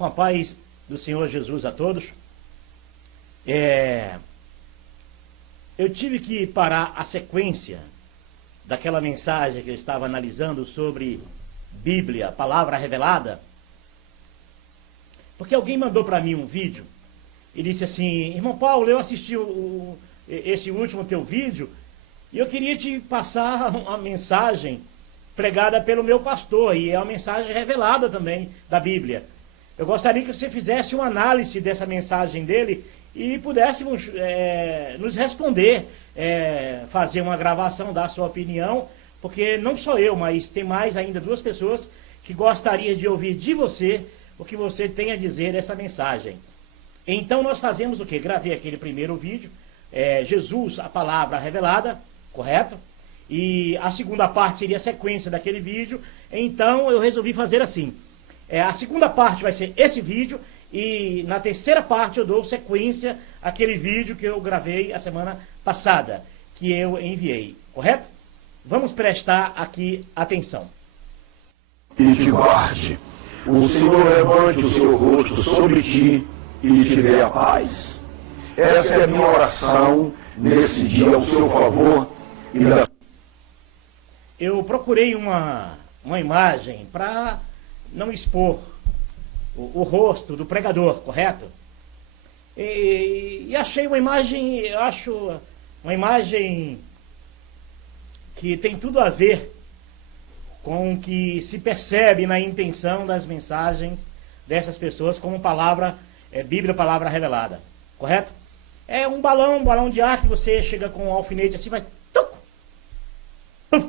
Com a paz do Senhor Jesus a todos. Eu tive que parar a sequência daquela mensagem que eu estava analisando sobre Bíblia, palavra revelada, porque alguém mandou para mim um vídeo e disse assim: irmão Paulo, eu assisti esse último teu vídeo e eu queria te passar uma mensagem pregada pelo meu pastor, e é uma mensagem revelada também da Bíblia. Eu gostaria que você fizesse uma análise dessa mensagem dele e pudéssemos nos responder, fazer uma gravação da sua opinião, porque não só eu, mas tem mais ainda duas pessoas que gostariam de ouvir de você o que você tem a dizer dessa mensagem. Então nós fazemos o quê? Gravei aquele primeiro vídeo, Jesus, a palavra revelada, correto? E a segunda parte seria a sequência daquele vídeo. Então eu resolvi fazer assim. A segunda parte vai ser esse vídeo, e na terceira parte eu dou sequência àquele vídeo que eu gravei a semana passada, que eu enviei, correto? Vamos prestar aqui atenção. E te guarde. O Senhor levante o seu rosto sobre ti e te dê a paz. Essa é a minha oração nesse dia ao seu favor e da... Eu procurei uma imagem para não expor o rosto do pregador, correto? E achei uma imagem, eu acho uma imagem que tem tudo a ver com o que se percebe na intenção das mensagens dessas pessoas como palavra, Bíblia, palavra revelada, correto? É um balão de ar que você chega com um alfinete assim, vai... Tuc, puf,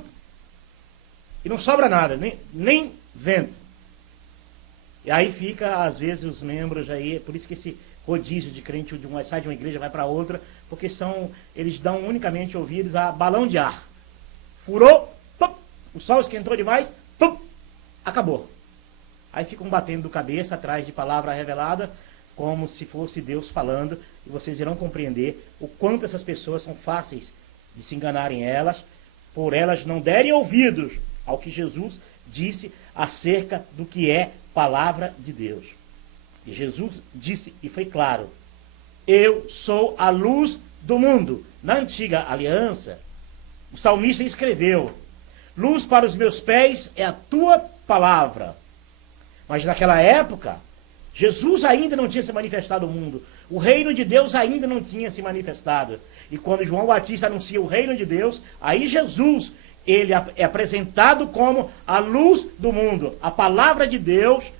e não sobra nada, nem vento. E aí fica, às vezes, os membros aí, por isso que esse rodízio de crente sai de uma igreja, vai para outra, porque eles dão unicamente ouvidos a balão de ar. Furou, pum, o sol esquentou demais, pum, acabou. Aí ficam batendo cabeça atrás de palavra revelada, como se fosse Deus falando, e vocês irão compreender o quanto essas pessoas são fáceis de se enganarem elas, por elas não derem ouvidos ao que Jesus disse acerca do que é palavra de Deus. E Jesus disse, e foi claro: eu sou a luz do mundo. Na antiga aliança, o salmista escreveu: luz para os meus pés é a tua palavra. Mas naquela época, Jesus ainda não tinha se manifestado no mundo. O reino de Deus ainda não tinha se manifestado. E quando João Batista anuncia o reino de Deus, aí Jesus, ele é apresentado como a luz do mundo, a palavra de Deus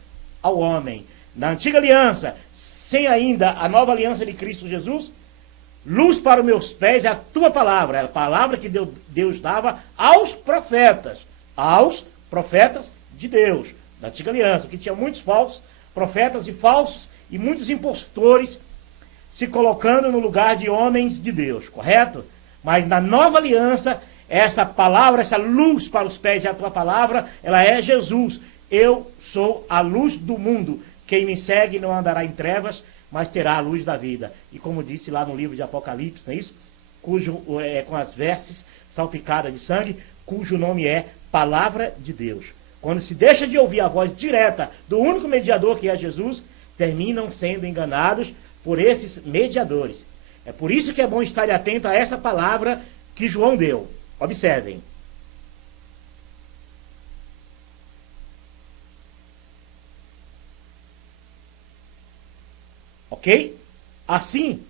ao homem. Na antiga aliança, sem ainda a nova aliança de Cristo Jesus, luz para os meus pés é a tua palavra, é a palavra que Deus dava aos profetas de Deus, na antiga aliança, que tinha muitos falsos profetas e falsos e muitos impostores se colocando no lugar de homens de Deus, correto? Mas na nova aliança, essa palavra, essa luz para os pés é a tua palavra, ela é Jesus. Eu sou a luz do mundo. Quem me segue não andará em trevas, mas terá a luz da vida. E como disse lá no livro de Apocalipse, não é isso? Com as vestes salpicadas de sangue, cujo nome é Palavra de Deus. Quando se deixa de ouvir a voz direta do único mediador que é Jesus, terminam sendo enganados por esses mediadores. É por isso que é bom estar atento a essa palavra que João deu. Observem. Ok? Assim,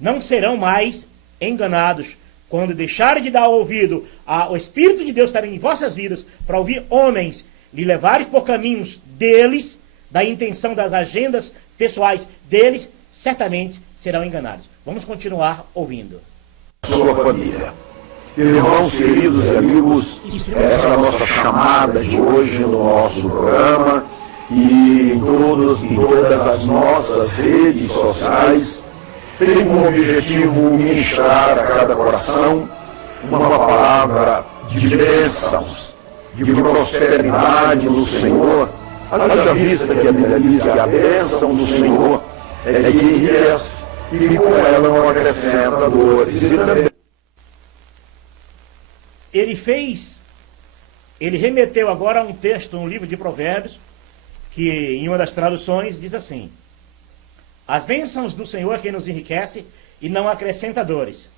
não serão mais enganados quando deixarem de dar ouvido ao Espírito de Deus estar em vossas vidas para ouvir homens lhe levarem por caminhos deles, da intenção das agendas pessoais deles, certamente serão enganados. Vamos continuar ouvindo. Sua família. Irmãos queridos e amigos, essa é a nossa chamada de hoje no nosso programa e em todas as nossas redes sociais. Tem como objetivo ministrar a cada coração uma palavra de bênçãos, de prosperidade no Senhor. Haja vista que a Bíblia diz que a bênção do Senhor é que enriquece e com ela não acrescenta dores. E também ele remeteu agora a um texto, um livro de Provérbios, que em uma das traduções diz assim: as bênçãos do Senhor é quem nos enriquece e não acrescenta dores.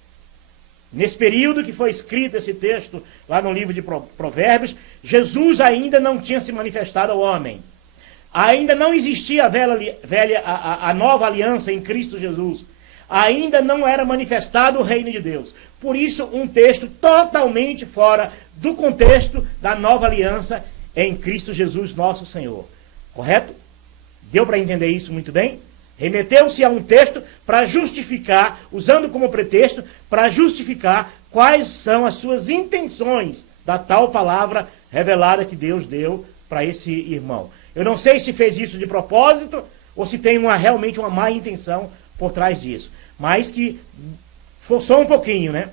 Nesse período que foi escrito esse texto, lá no livro de Provérbios, Jesus ainda não tinha se manifestado ao homem. Ainda não existia a nova aliança em Cristo Jesus. Ainda não era manifestado o reino de Deus. Por isso, um texto totalmente fora do contexto da nova aliança em Cristo Jesus, nosso Senhor. Correto? Deu para entender isso muito bem? Remeteu-se a um texto para justificar, usando como pretexto, para justificar quais são as suas intenções da tal palavra revelada que Deus deu para esse irmão. Eu não sei se fez isso de propósito ou se tem realmente uma má intenção por trás disso. Mas que forçou um pouquinho, né?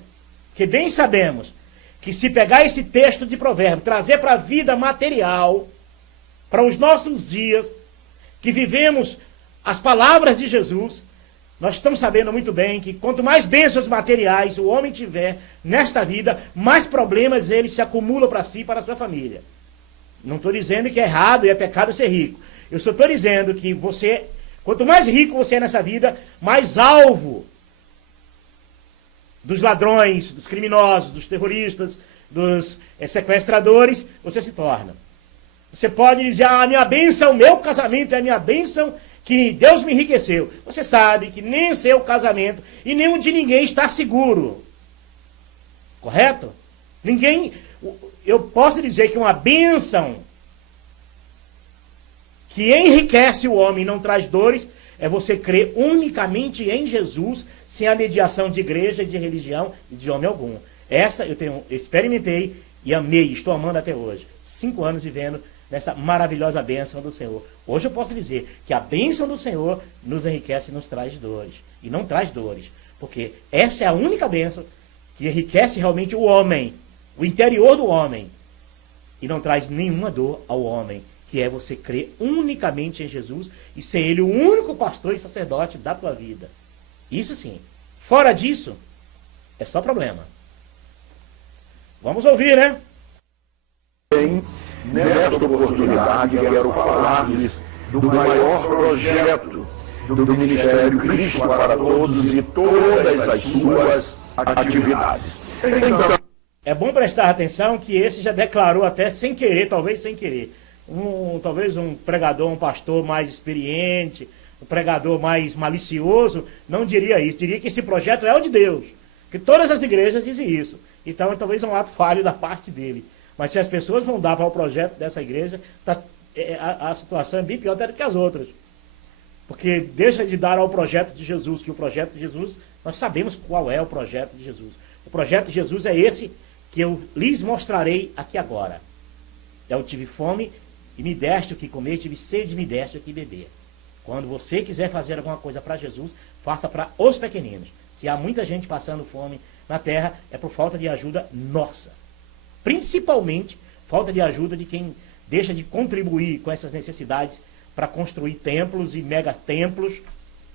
Que bem sabemos que se pegar esse texto de Provérbio, trazer para a vida material, para os nossos dias, que vivemos as palavras de Jesus, nós estamos sabendo muito bem que quanto mais bênçãos materiais o homem tiver nesta vida, mais problemas ele se acumula para si e para a sua família. Não estou dizendo que é errado e é pecado ser rico. Eu só estou dizendo que você, quanto mais rico você é nessa vida, mais alvo dos ladrões, dos criminosos, dos terroristas, dos sequestradores, você se torna. Você pode dizer, a minha bênção, o meu casamento é a minha bênção, que Deus me enriqueceu. Você sabe que nem o seu casamento e nem o de ninguém está seguro. Correto? Ninguém... Eu posso dizer que uma bênção que enriquece o homem e não traz dores é você crer unicamente em Jesus, sem a mediação de igreja, de religião e de homem algum. Essa eu experimentei e amei, estou amando até hoje. 5 anos vivendo nessa maravilhosa bênção do Senhor. Hoje eu posso dizer que a bênção do Senhor nos enriquece e nos traz dores. E não traz dores. Porque essa é a única bênção que enriquece realmente o homem, o interior do homem. E não traz nenhuma dor ao homem, que é você crer unicamente em Jesus e ser Ele o único pastor e sacerdote da tua vida. Isso sim. Fora disso, é só problema. Vamos ouvir, né? Nesta oportunidade, quero falar-lhes do maior projeto do Ministério Cristo para Todos e todas as suas atividades. Então, é bom prestar atenção que esse já declarou até sem querer, talvez sem querer. Talvez um pregador, um pastor mais experiente, um pregador mais malicioso, não diria isso. Diria que esse projeto é o de Deus. Que todas as igrejas dizem isso. Então, talvez um ato falho da parte dele. Mas se as pessoas vão dar para o projeto dessa igreja, a situação é bem pior até do que as outras. Porque deixa de dar ao projeto de Jesus, que o projeto de Jesus, nós sabemos qual é o projeto de Jesus. O projeto de Jesus é esse que eu lhes mostrarei aqui agora. Eu tive fome e me deste o que comer, tive sede e me deste o que beber. Quando você quiser fazer alguma coisa para Jesus, faça para os pequeninos. Se há muita gente passando fome na terra, é por falta de ajuda nossa. Principalmente, falta de ajuda de quem deixa de contribuir com essas necessidades para construir templos e megatemplos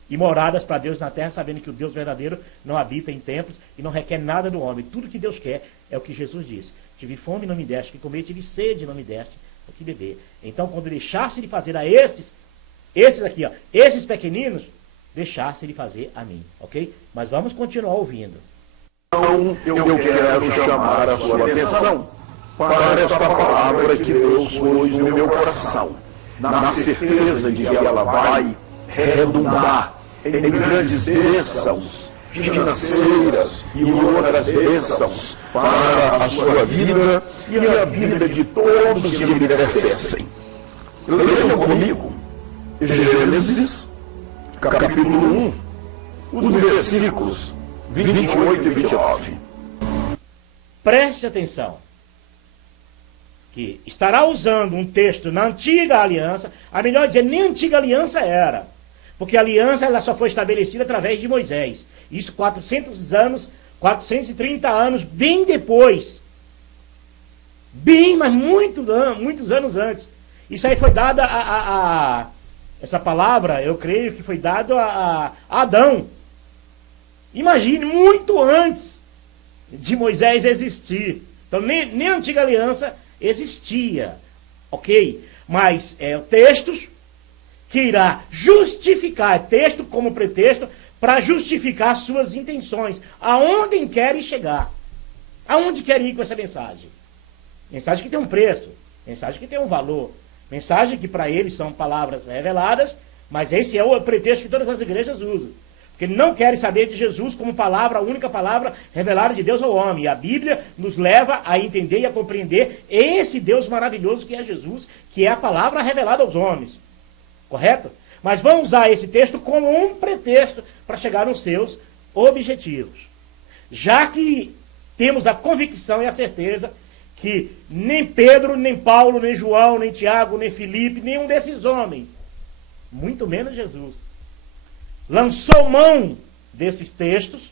e moradas para Deus na terra, sabendo que o Deus verdadeiro não habita em templos e não requer nada do homem. Tudo que Deus quer é o que Jesus disse. Tive fome e não me deste o que comer, tive sede e não me deste o que beber. Então, quando deixasse de fazer a esses aqui, ó, esses pequeninos, deixasse de fazer a mim, ok? Mas vamos continuar ouvindo. Então, eu quero chamar a sua atenção para esta palavra que Deus pôs no meu coração, na certeza de que ela vai redundar em grandes bênçãos financeiras e outras bênçãos para a sua vida e a vida de todos que lhe pertencem. Leiam comigo Gênesis, capítulo 1, os versículos 28 e 29. Preste atenção, que estará usando um texto na antiga aliança, a melhor dizer, nem a antiga aliança era, porque a aliança ela só foi estabelecida através de Moisés. Isso 400 anos, 430 anos, bem depois. Mas muitos anos antes. Isso aí foi dado essa palavra, eu creio que foi dado a Adão. Imagine, muito antes de Moisés existir. Então, nem a antiga aliança existia, ok? mas textos que irá justificar, texto como pretexto, para justificar suas intenções, aonde querem chegar, aonde querem ir com essa mensagem. Mensagem que tem um preço, mensagem que tem um valor, mensagem que para eles são palavras reveladas, mas esse é o pretexto que todas as igrejas usam. Porque não querem saber de Jesus como palavra, a única palavra revelada de Deus ao homem. E a Bíblia nos leva a entender e a compreender esse Deus maravilhoso que é Jesus, que é a palavra revelada aos homens. Correto? Mas vão usar esse texto como um pretexto para chegar nos seus objetivos. Já que temos a convicção e a certeza que nem Pedro, nem Paulo, nem João, nem Tiago, nem Filipe, nenhum desses homens, muito menos Jesus, lançou mão desses textos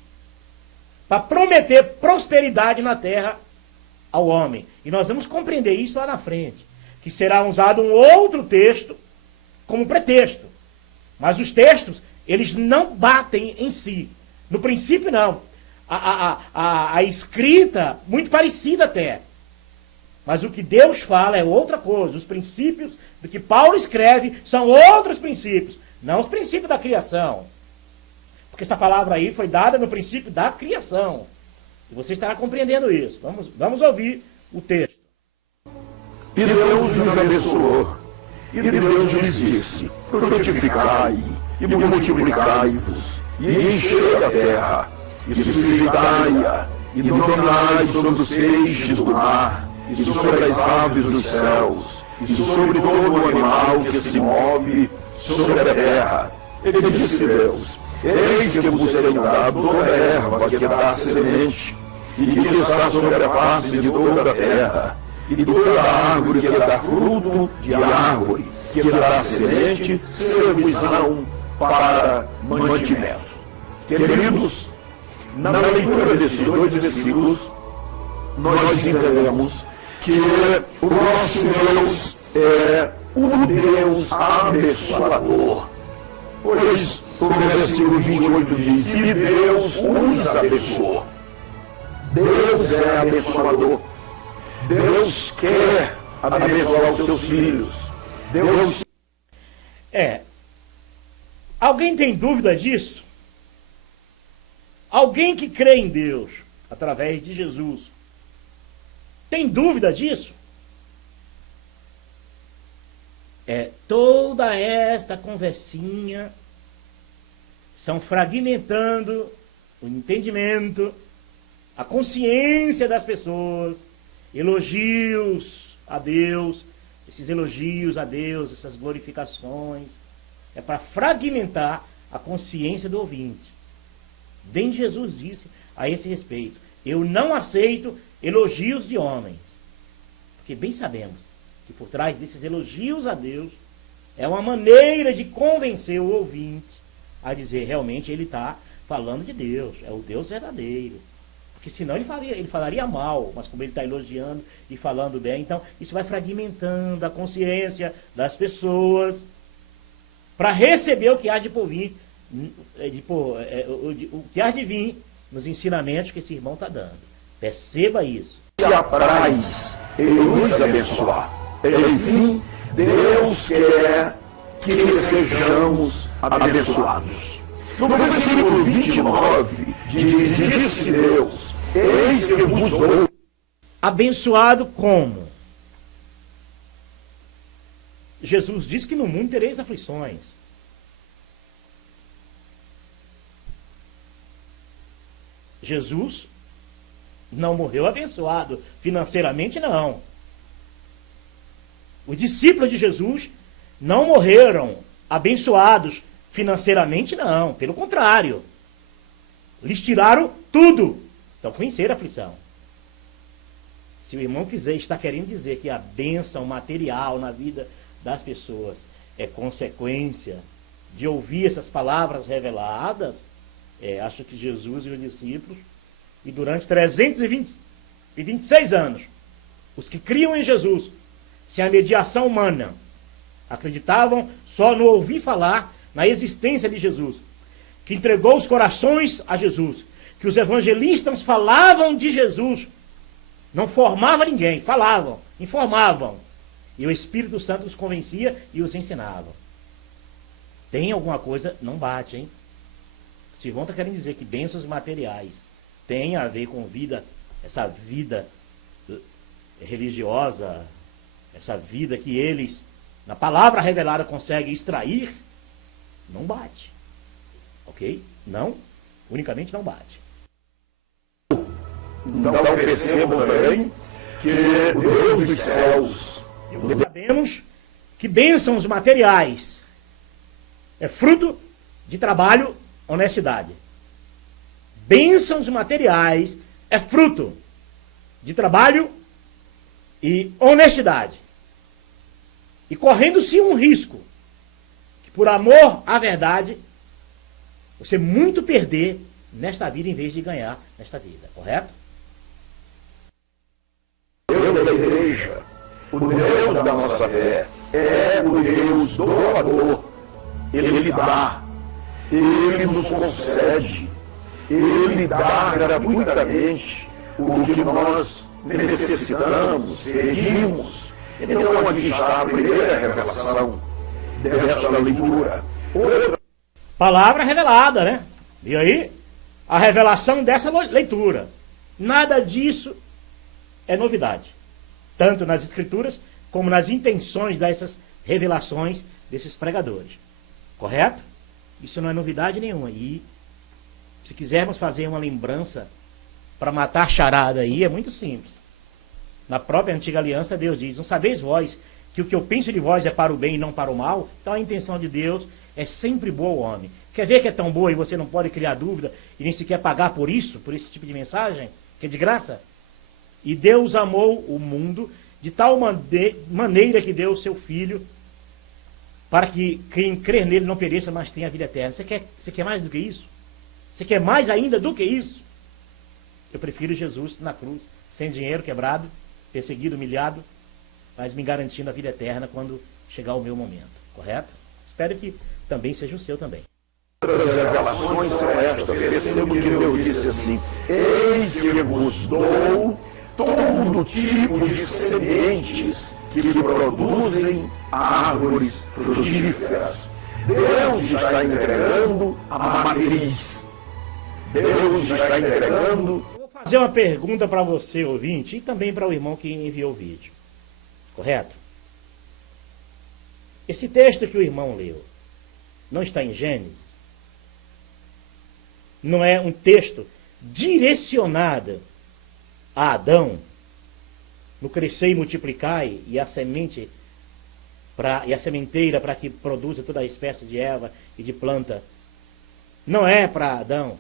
para prometer prosperidade na terra ao homem. E nós vamos compreender isso lá na frente, que será usado um outro texto como pretexto. Mas os textos, eles não batem em si. No princípio, não. A escrita, muito parecida até. Mas o que Deus fala é outra coisa. Os princípios do que Paulo escreve são outros princípios. Não os princípios da criação. Porque essa palavra aí foi dada no princípio da criação. E você estará compreendendo isso. Vamos ouvir o texto. E Deus os abençoou. E Deus lhes disse: frutificai e multiplicai-vos, e enchei a terra, e sujeitai-a, e dominai sobre os peixes do mar, e sobre as aves dos céus, e sobre todo o animal que se move sobre a terra. E disse Deus: eis que vos tenho dado toda a erva que dá semente, e que está sobre a face de toda a terra, e toda a árvore que dá fruto de árvore, que dá semente, servizão para mantimento. Queridos, na leitura desses dois versículos, nós entendemos que o nosso Deus é o Deus abençoador. Pois o versículo 28 diz: e Deus os abençoou. Deus é abençoador. Deus quer abençoar os seus filhos. Deus... Alguém tem dúvida disso? Alguém que crê em Deus, através de Jesus, tem dúvida disso? Toda esta conversinha são fragmentando o entendimento, a consciência das pessoas, elogios a Deus, esses elogios a Deus, essas glorificações, é para fragmentar a consciência do ouvinte. Bem Jesus disse a esse respeito: eu não aceito elogios de homens, porque bem sabemos que por trás desses elogios a Deus é uma maneira de convencer o ouvinte a dizer realmente ele está falando de Deus, é o Deus verdadeiro. Porque senão ele falaria mal, mas como ele está elogiando e falando bem, então isso vai fragmentando a consciência das pessoas para receber o que há de por vir, o que há de vir nos ensinamentos que esse irmão está dando. Perceba isso. Se apraz em nos abençoar. Enfim, Deus quer que sejamos abençoados. No versículo 29, disse Deus: eis que vos dou. Abençoado como? Jesus diz que no mundo tereis aflições. Jesus não morreu abençoado financeiramente, não. Os discípulos de Jesus não morreram abençoados financeiramente, não. Pelo contrário. Lhes tiraram tudo. Então conheceram a aflição. Se o irmão está querendo dizer que a bênção material na vida das pessoas é consequência de ouvir essas palavras reveladas, acho que Jesus e os discípulos, e durante 326 anos, os que criam em Jesus, sem a mediação humana, acreditavam só no ouvir falar, na existência de Jesus, que entregou os corações a Jesus, que os evangelistas falavam de Jesus, não formavam ninguém, falavam, informavam, E o Espírito Santo os convencia e os ensinava. Tem alguma coisa, não bate, hein? Se vão tá querendo dizer que bênçãos materiais tem a ver com vida, essa vida religiosa, essa vida que eles, na palavra revelada, conseguem extrair, não bate. Ok? Não, unicamente não bate. Então percebam também que o Deus dos céus... Sabemos que bênçãos materiais é fruto de trabalho, honestidade. Bênçãos materiais é fruto de trabalho e honestidade. E correndo-se um risco, que por amor à verdade, você muito perder nesta vida em vez de ganhar nesta vida, correto? Deus da igreja, o Deus da nossa fé, é o Deus doador. Ele dá, Ele nos concede, Ele dá gratuitamente o que nós necessitamos, pedimos. Então aqui está a primeira revelação desta leitura. Palavra revelada, né? E aí, a revelação dessa leitura. Nada disso é novidade. Tanto nas escrituras, como nas intenções dessas revelações desses pregadores. Correto? Isso não é novidade nenhuma. E se quisermos fazer uma lembrança para matar a charada aí, é muito simples. Na própria antiga aliança, Deus diz: não sabeis vós que o que eu penso de vós é para o bem e não para o mal? Então a intenção de Deus é sempre boa ao homem. Quer ver que é tão boa e você não pode criar dúvida e nem sequer pagar por isso, por esse tipo de mensagem, que é de graça? E Deus amou o mundo de tal maneira que deu o seu Filho, para que quem crer nele não pereça, mas tenha a vida eterna. Você quer mais do que isso? Você quer mais ainda do que isso? Eu prefiro Jesus na cruz, sem dinheiro, quebrado, perseguido, humilhado, mas me garantindo a vida eterna quando chegar o meu momento. Correto? Espero que também seja o seu também. Outras revelações são estas. Percebo que Deus disse assim: eis que vos dou todo tipo de sementes que produzem árvores frutíferas. Deus está entregando a matriz. Deus está entregando... Vou fazer uma pergunta para você, ouvinte, e também para o irmão que enviou o vídeo. Correto? Esse texto que o irmão leu não está em Gênesis? Não é um texto direcionado a Adão, no crescer e multiplicai, e a semente e a sementeira para que produza toda a espécie de erva e de planta? Não é para Adão.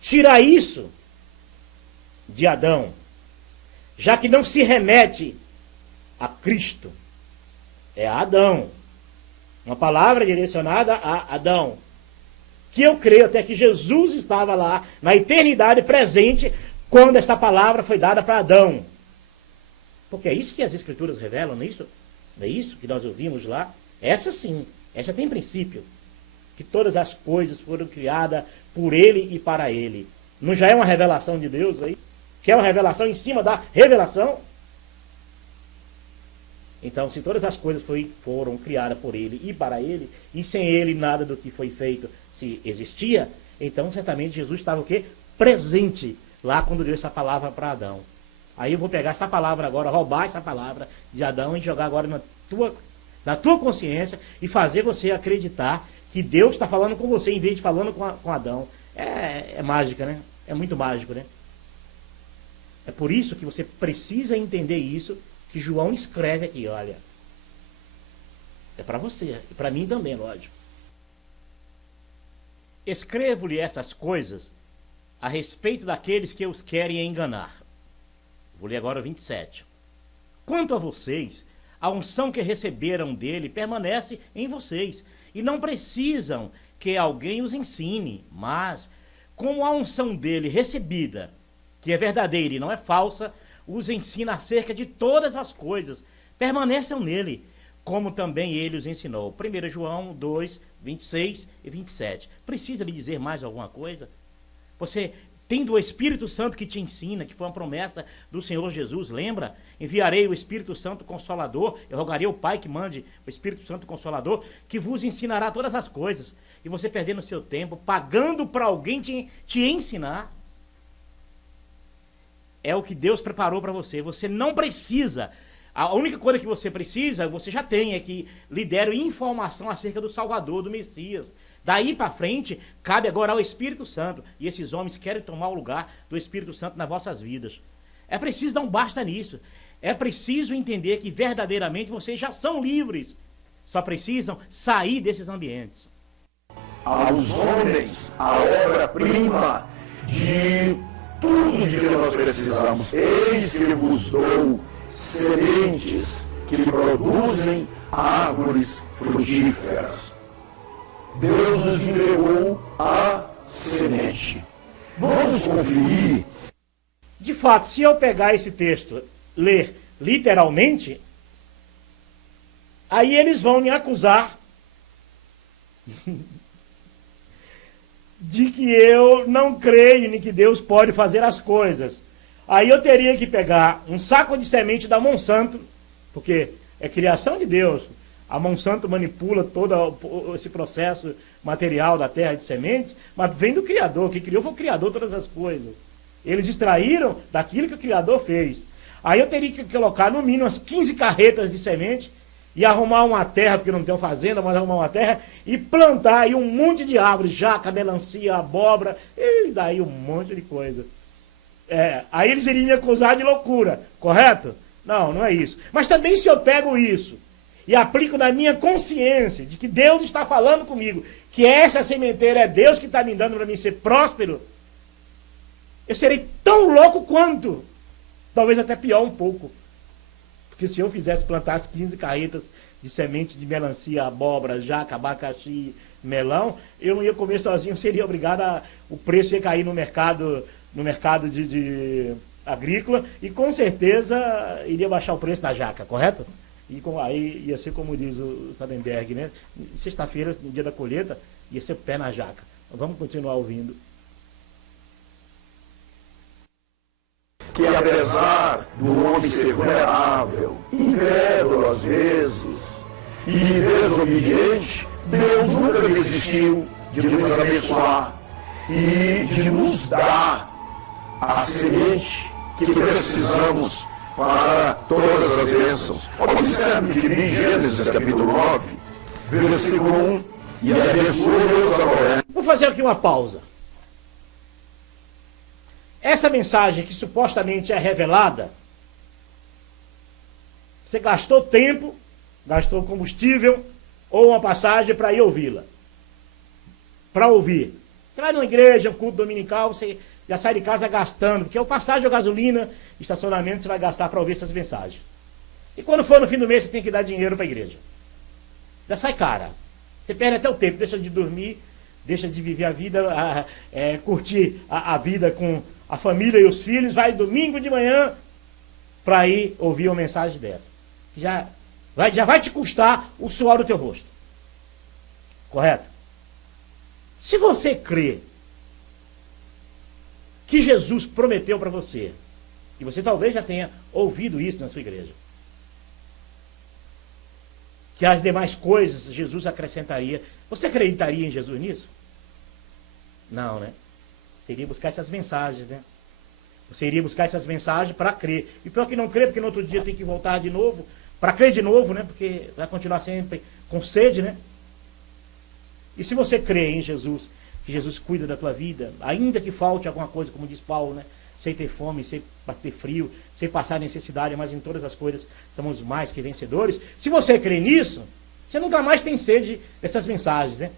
Tira isso de Adão, já que não se remete a Cristo, é a Adão. Uma palavra direcionada a Adão. Que eu creio até que Jesus estava lá, na eternidade presente, quando essa palavra foi dada para Adão. Porque é isso que as Escrituras revelam, não é isso? Não é isso que nós ouvimos lá? Essa sim, essa tem princípio. Que todas as coisas foram criadas por Ele e para Ele. Não já é uma revelação de Deus aí? Que é uma revelação em cima da revelação? Então, se todas as coisas foram criadas por Ele e para Ele, e sem Ele nada do que foi feito se existia, então certamente Jesus estava o quê? Presente lá quando deu essa palavra para Adão. Aí eu vou pegar essa palavra agora, roubar essa palavra de Adão e jogar agora na tua consciência e fazer você acreditar que Deus está falando com você em vez de falando com Adão. É mágica, né? É muito mágico, né? É por isso que você precisa entender isso, que João escreve aqui, olha. É para você, e para mim também, lógico. Escrevo-lhe essas coisas a respeito daqueles que os querem enganar. Vou ler agora o 27. Quanto a vocês, a unção que receberam dele permanece em vocês, e não precisam que alguém os ensine, mas, como a unção dele recebida, que é verdadeira e não é falsa, os ensina acerca de todas as coisas, permaneçam nele, como também ele os ensinou. 1 João 2, 26 e 27. Precisa lhe dizer mais alguma coisa? Você tendo o Espírito Santo que te ensina, que foi uma promessa do Senhor Jesus, lembra? Enviarei o Espírito Santo Consolador, eu rogarei ao Pai que mande o Espírito Santo Consolador, que vos ensinará todas as coisas. E você perdendo o seu tempo, pagando para alguém te ensinar. É o que Deus preparou para você. Você não precisa. A única coisa que você precisa, você já tem, é que lidere informação acerca do Salvador, do Messias. Daí para frente, cabe agora ao Espírito Santo. E esses homens querem tomar o lugar do Espírito Santo nas vossas vidas. É preciso dar um basta nisso. É preciso entender que verdadeiramente vocês já são livres. Só precisam sair desses ambientes. Aos homens, a obra-prima de tudo de que nós precisamos. Eis que vos dou sementes que produzem árvores frutíferas. Deus nos entregou a semente. Vamos conferir. De fato, se eu pegar esse texto, ler literalmente, aí eles vão me acusar de que eu não creio em que Deus pode fazer as coisas. Aí eu teria que pegar um saco de semente da Monsanto, porque é criação de Deus. A Monsanto manipula todo esse processo material da terra de sementes, mas vem do Criador. Quem criou foi o Criador todas as coisas. Eles extraíram daquilo que o Criador fez. Aí eu teria que colocar no mínimo umas 15 carretas de semente e arrumar uma terra, porque não tenho fazenda, mas arrumar uma terra e plantar aí um monte de árvores, jaca, melancia, abóbora, e daí um monte de coisa. Aí eles iriam me acusar de loucura, correto? Não, não é isso. Mas também se eu pego isso e aplico na minha consciência de que Deus está falando comigo, que essa sementeira é Deus que está me dando para mim ser próspero, eu serei tão louco quanto, talvez até pior um pouco. Porque se eu fizesse plantar as 15 carretas de semente de melancia, abóbora, jaca, abacaxi, melão, eu não ia comer sozinho, seria obrigado o preço ia cair no mercado de agrícola e com certeza iria baixar o preço da jaca, correto? E aí ia ser como diz o Sadenberg, né? Sexta-feira, no dia da colheita, ia ser pé na jaca. Vamos continuar ouvindo. Que apesar do homem ser vulnerável, incrédulo às vezes e desobediente, Deus nunca desistiu de nos abençoar e de nos dar a semente que precisamos para todas as bênçãos. Observe que em Gênesis capítulo 9, versículo 1, e abençoe Deus agora. Vou fazer aqui uma pausa. Essa mensagem que supostamente é revelada, você gastou tempo, gastou combustível ou uma passagem para ir ouvi-la. Para ouvir. Você vai numa igreja, um culto dominical, você já sai de casa gastando, porque o passagem ou gasolina, estacionamento, você vai gastar para ouvir essas mensagens. E quando for no fim do mês, você tem que dar dinheiro para a igreja. Já sai cara. Você perde até o tempo, deixa de dormir, deixa de viver a vida, curtir a vida com a família e os filhos, vai domingo de manhã para ir ouvir uma mensagem dessa. Já vai te custar o suor do teu rosto. Correto? Se você crê que Jesus prometeu para você, e você talvez já tenha ouvido isso na sua igreja, que as demais coisas Jesus acrescentaria, você acreditaria em Jesus nisso? Não, né? Você iria buscar essas mensagens, né? Você iria buscar essas mensagens para crer. E pior que não crer, porque no outro dia tem que voltar de novo, para crer de novo, né? Porque vai continuar sempre com sede, né? E se você crê em Jesus, que Jesus cuida da tua vida, ainda que falte alguma coisa, como diz Paulo, né? Sem ter fome, sem ter frio, sem passar necessidade, mas em todas as coisas somos mais que vencedores. Se você crê nisso, você nunca mais tem sede dessas mensagens, né?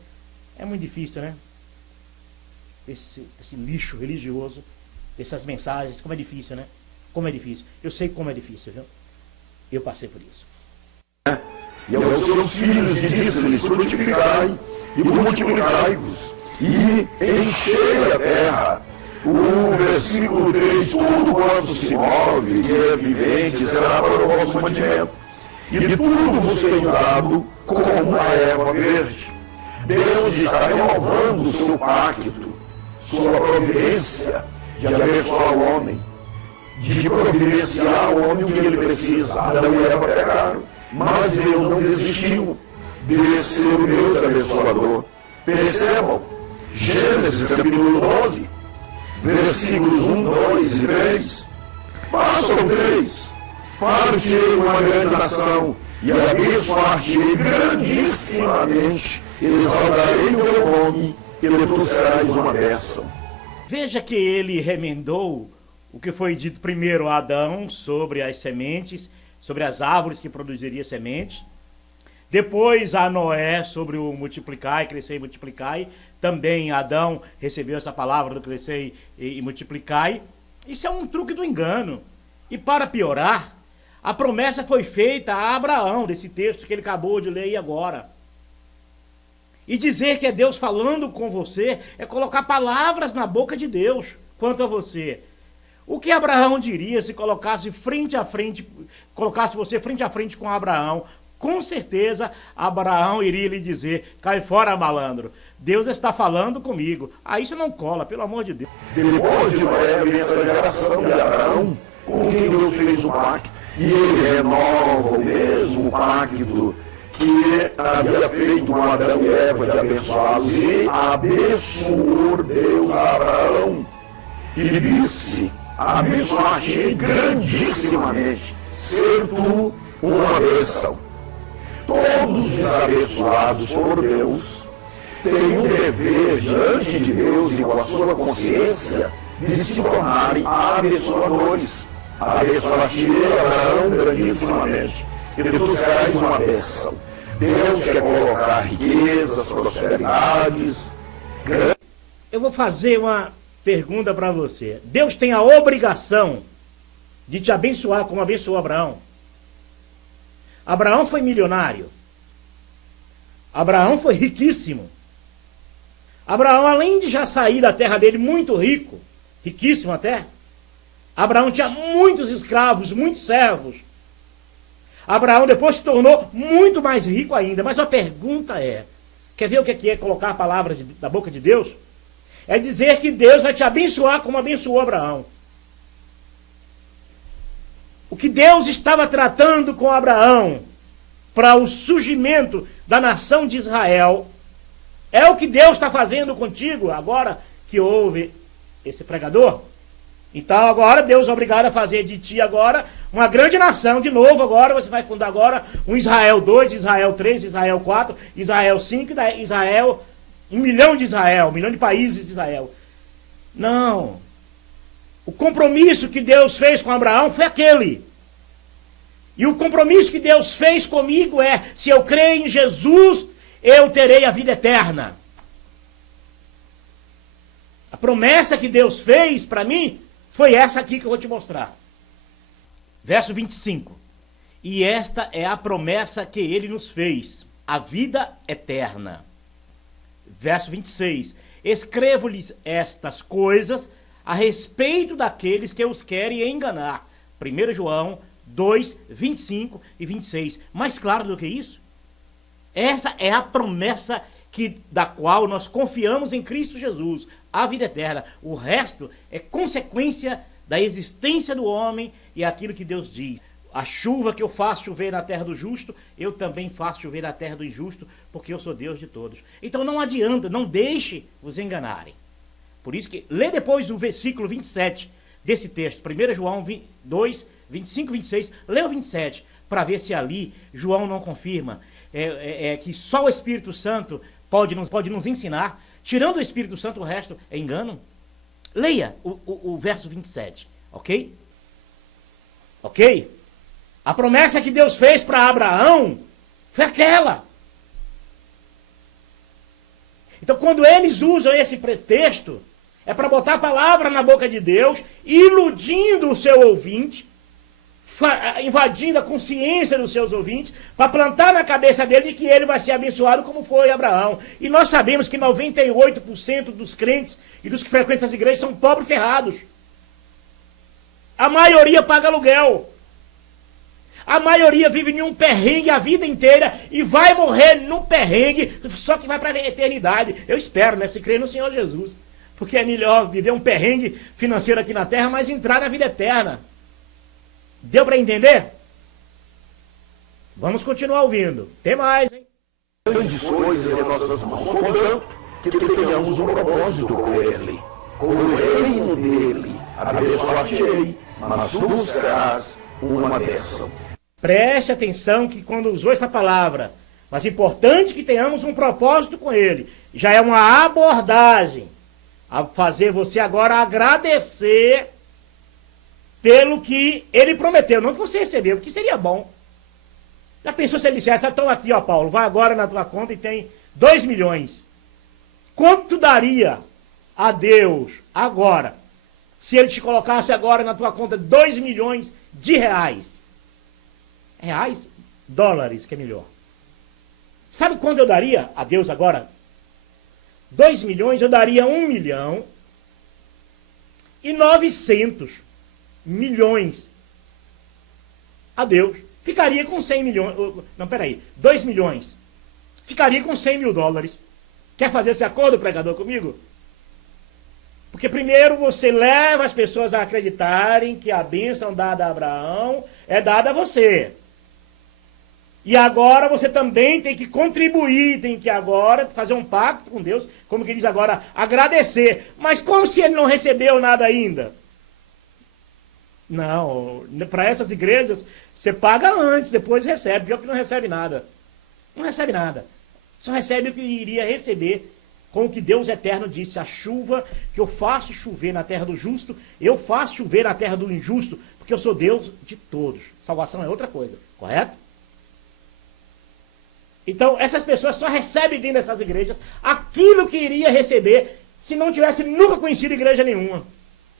É muito difícil, né? Esse lixo religioso, essas mensagens, como é difícil, né? Como é difícil. Eu sei como é difícil, viu? Eu passei por isso. E aos seus filhos, e disse-lhes, frutificai e multiplicai-vos, e enchei a terra. O versículo 3, tudo quanto se move e é vivente será para o vosso mantimento. E tudo vos tenho dado como a erva verde. Deus está renovando o seu pacto, sua providência, de abençoar o homem, de providenciar ao homem o que ele precisa. Adão e Eva pecaram, mas Deus não desistiu de ser o Deus abençoador. Percebam, Gênesis capítulo 12, versículos 1, 2 e 3. Passam 3. Far-te-ei uma grande nação, e abençoar-te-ei grandissimamente, exaltarei o teu nome, e tu serás uma bênção. Veja que ele remendou o que foi dito primeiro a Adão sobre as sementes, sobre as árvores que produziriam sementes. Depois a Noé sobre o multiplicai, crescer e multiplicai. Também Adão recebeu essa palavra do crescer e multiplicai. Isso é um truque do engano. E para piorar, a promessa foi feita a Abraão, desse texto que ele acabou de ler agora. E dizer que é Deus falando com você é colocar palavras na boca de Deus quanto a você. O que Abraão diria se colocasse frente a frente, colocasse você frente a frente com Abraão? Com certeza Abraão iria lhe dizer: cai fora, malandro, Deus está falando comigo. Aí isso não cola, pelo amor de Deus. Depois de Noé vem a geração de Abraão, com quem Deus fez o pacto, e ele renova o mesmo pacto que havia feito com Adão e Eva de abençoá-los, e abençoou Deus a Abraão e disse: abençoar-te grandissimamente, ser tu uma bênção. Todos os abençoados por Deus têm um dever diante de Deus e com a sua consciência de se tornarem abençoadores. Abençoar-te, Abraão, grandissimamente, e tu serás uma bênção. Deus quer colocar riquezas, prosperidades. Eu vou fazer uma pergunta para você. Deus tem a obrigação de te abençoar como abençoou Abraão? Abraão foi milionário. Abraão foi riquíssimo. Abraão, além de já sair da terra dele muito rico, riquíssimo até, Abraão tinha muitos escravos, muitos servos. Abraão depois se tornou muito mais rico ainda. Mas a pergunta é, quer ver o que é colocar palavras da boca de Deus? É dizer que Deus vai te abençoar como abençoou Abraão. O que Deus estava tratando com Abraão para o surgimento da nação de Israel é o que Deus está fazendo contigo agora que houve esse pregador. Então agora Deus é obrigado a fazer de ti agora uma grande nação de novo. Agora você vai fundar agora um Israel 2, Israel 3, Israel 4, Israel 5, Israel, 1 milhão de Israel, 1 milhão de países de Israel. Não. O compromisso que Deus fez com Abraão foi aquele. E o compromisso que Deus fez comigo é: se eu creio em Jesus, eu terei a vida eterna. A promessa que Deus fez para mim foi essa aqui que eu vou te mostrar. Verso 25. E esta é a promessa que ele nos fez, a vida eterna. Verso 26. Escrevo-lhes estas coisas a respeito daqueles que os querem enganar. 1 João 2, 25 e 26. Mais claro do que isso? Essa é a promessa da qual nós confiamos em Cristo Jesus, a vida eterna. O resto é consequência da existência do homem e aquilo que Deus diz. A chuva que eu faço chover na terra do justo, eu também faço chover na terra do injusto, porque eu sou Deus de todos. Então não adianta, não deixe vos enganarem. Por isso que lê depois o versículo 27 desse texto, 1 João 2, 25 e 26, lê o 27, para ver se ali João não confirma que só o Espírito Santo pode nos ensinar. Tirando o Espírito Santo, o resto é engano. Leia o verso 27, ok? Ok? A promessa que Deus fez para Abraão foi aquela. Então, quando eles usam esse pretexto, é para botar a palavra na boca de Deus, iludindo o seu ouvinte, invadindo a consciência dos seus ouvintes, para plantar na cabeça dele de que ele vai ser abençoado como foi Abraão. E nós sabemos que 98% dos crentes e dos que frequentam essas igrejas são pobres ferrados. A maioria paga aluguel. A maioria vive em um perrengue a vida inteira e vai morrer num perrengue, só que vai para a eternidade. Eu espero, né? Se crer no Senhor Jesus. Porque é melhor viver um perrengue financeiro aqui na terra, mas entrar na vida eterna. Deu para entender? Vamos continuar ouvindo. Tem mais, hein? Grandes coisas em nossas mãos, contanto que tenhamos um propósito com Ele, com o reino dEle. Abençoar-te-ei, mas tu serás uma bênção. Preste atenção que quando usou essa palavra, mas importante que tenhamos um propósito com Ele. Já é uma abordagem a fazer você agora agradecer pelo que Ele prometeu, não que você recebeu, o que seria bom. Já pensou se Ele dissesse, então aqui, ó, Paulo, vai agora na tua conta e tem 2 milhões. Quanto tu daria a Deus agora, se Ele te colocasse agora na tua conta 2 milhões de reais? Reais? Dólares, que é melhor. Sabe quanto eu daria a Deus agora? 2 milhões, eu daria 1 milhão e 900 milhões a Deus. Ficaria com 100 milhões. Não, peraí. 2 milhões. Ficaria com 100 mil dólares. Quer fazer esse acordo, pregador, comigo? Porque primeiro você leva as pessoas a acreditarem que a bênção dada a Abraão é dada a você. E agora você também tem que contribuir, tem que agora fazer um pacto com Deus, como que diz agora, agradecer. Mas como se ele não recebeu nada ainda? Não, para essas igrejas, você paga antes, depois recebe. Pior que não recebe nada. Não recebe nada. Só recebe o que iria receber com o que Deus eterno disse. A chuva que eu faço chover na terra do justo, eu faço chover na terra do injusto, porque eu sou Deus de todos. Salvação é outra coisa, correto? Então, essas pessoas só recebem dentro dessas igrejas aquilo que iria receber se não tivesse nunca conhecido igreja nenhuma.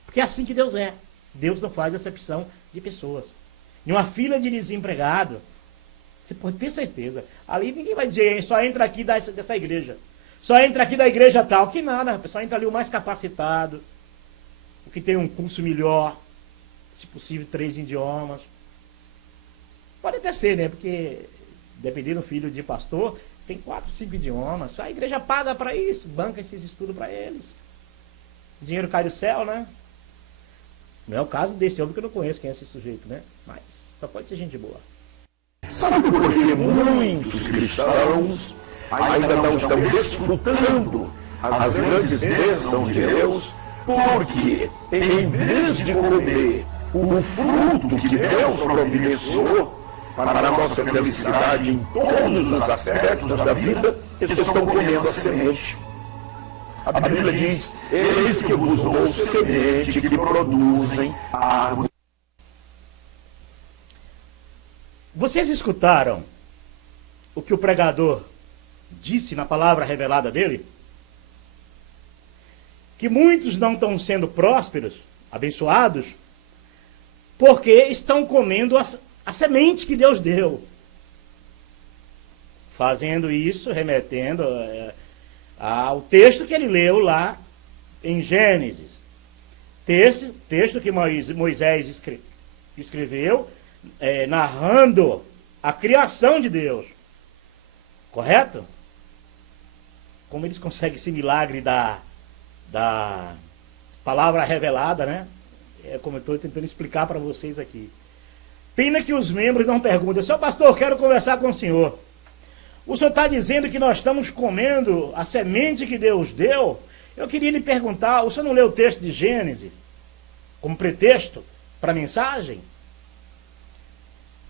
Porque é assim que Deus é. Deus não faz acepção de pessoas. Em uma fila de desempregado, você pode ter certeza. Ali ninguém vai dizer, só entra aqui dessa igreja. Só entra aqui da igreja tal. Que nada, só entra ali o mais capacitado, o que tem um curso melhor, se possível 3 idiomas. Pode até ser, né? Porque, dependendo do filho de pastor, tem 4, 5 idiomas. A igreja paga para isso, banca esses estudos para eles. O dinheiro cai do céu, né? Não é o caso desse homem que eu não conheço quem é esse sujeito, né? Mas só pode ser gente boa. Sabe por que muitos cristãos ainda não estão desfrutando as grandes bênçãos de Deus? Porque, em vez de comer o fruto que Deus providenciou para a nossa felicidade em todos os aspectos da vida, eles estão comendo a semente. A Bíblia diz, eis que vos dou semente que produzem árvores. Vocês escutaram o que o pregador disse na palavra revelada dele? Que muitos não estão sendo prósperos, abençoados, porque estão comendo a semente que Deus deu. Fazendo isso, remetendo ao texto que ele leu lá em Gênesis. Texto que Moisés escreveu, narrando a criação de Deus. Correto? Como eles conseguem esse milagre da palavra revelada, né? É como eu estou tentando explicar para vocês aqui. Pena que os membros não perguntam, seu pastor, quero conversar com o senhor. O senhor está dizendo que nós estamos comendo a semente que Deus deu? Eu queria lhe perguntar, o senhor não leu o texto de Gênesis como pretexto para a mensagem?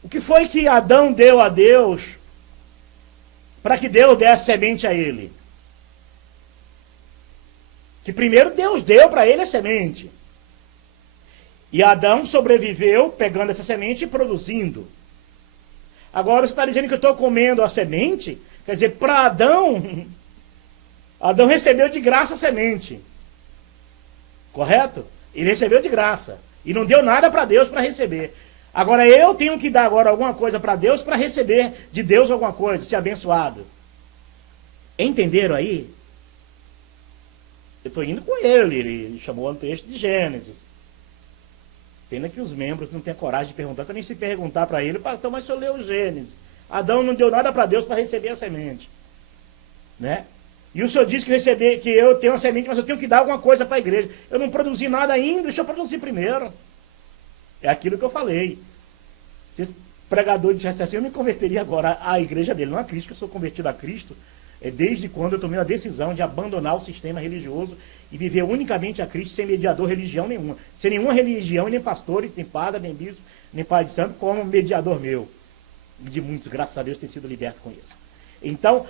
O que foi que Adão deu a Deus para que Deus desse semente a ele? Que primeiro Deus deu para ele a semente. E Adão sobreviveu pegando essa semente e produzindo. Agora você está dizendo que eu estou comendo a semente? Quer dizer, para Adão, Adão recebeu de graça a semente. Correto? Ele recebeu de graça. E não deu nada para Deus para receber. Agora eu tenho que dar agora alguma coisa para Deus para receber de Deus alguma coisa, ser abençoado. Entenderam aí? Eu estou indo com ele chamou o texto de Gênesis. Pena que os membros não têm coragem de perguntar. Também se perguntar para ele, pastor, mas o senhor leu Gênesis. Adão não deu nada para Deus para receber a semente. Né? E o senhor disse que eu tenho uma semente, mas eu tenho que dar alguma coisa para a igreja. Eu não produzi nada ainda, deixa eu produzir primeiro. É aquilo que eu falei. Se esse pregador dissesse assim, eu me converteria agora à igreja dele, não a Cristo, que eu sou convertido a Cristo desde quando eu tomei a decisão de abandonar o sistema religioso e viver unicamente a Cristo, sem mediador religião nenhuma. Sem nenhuma religião, nem pastores, nem padre, nem bispo, nem pai de santo, como mediador meu. E de muitos, graças a Deus, ter sido liberto com isso. Então,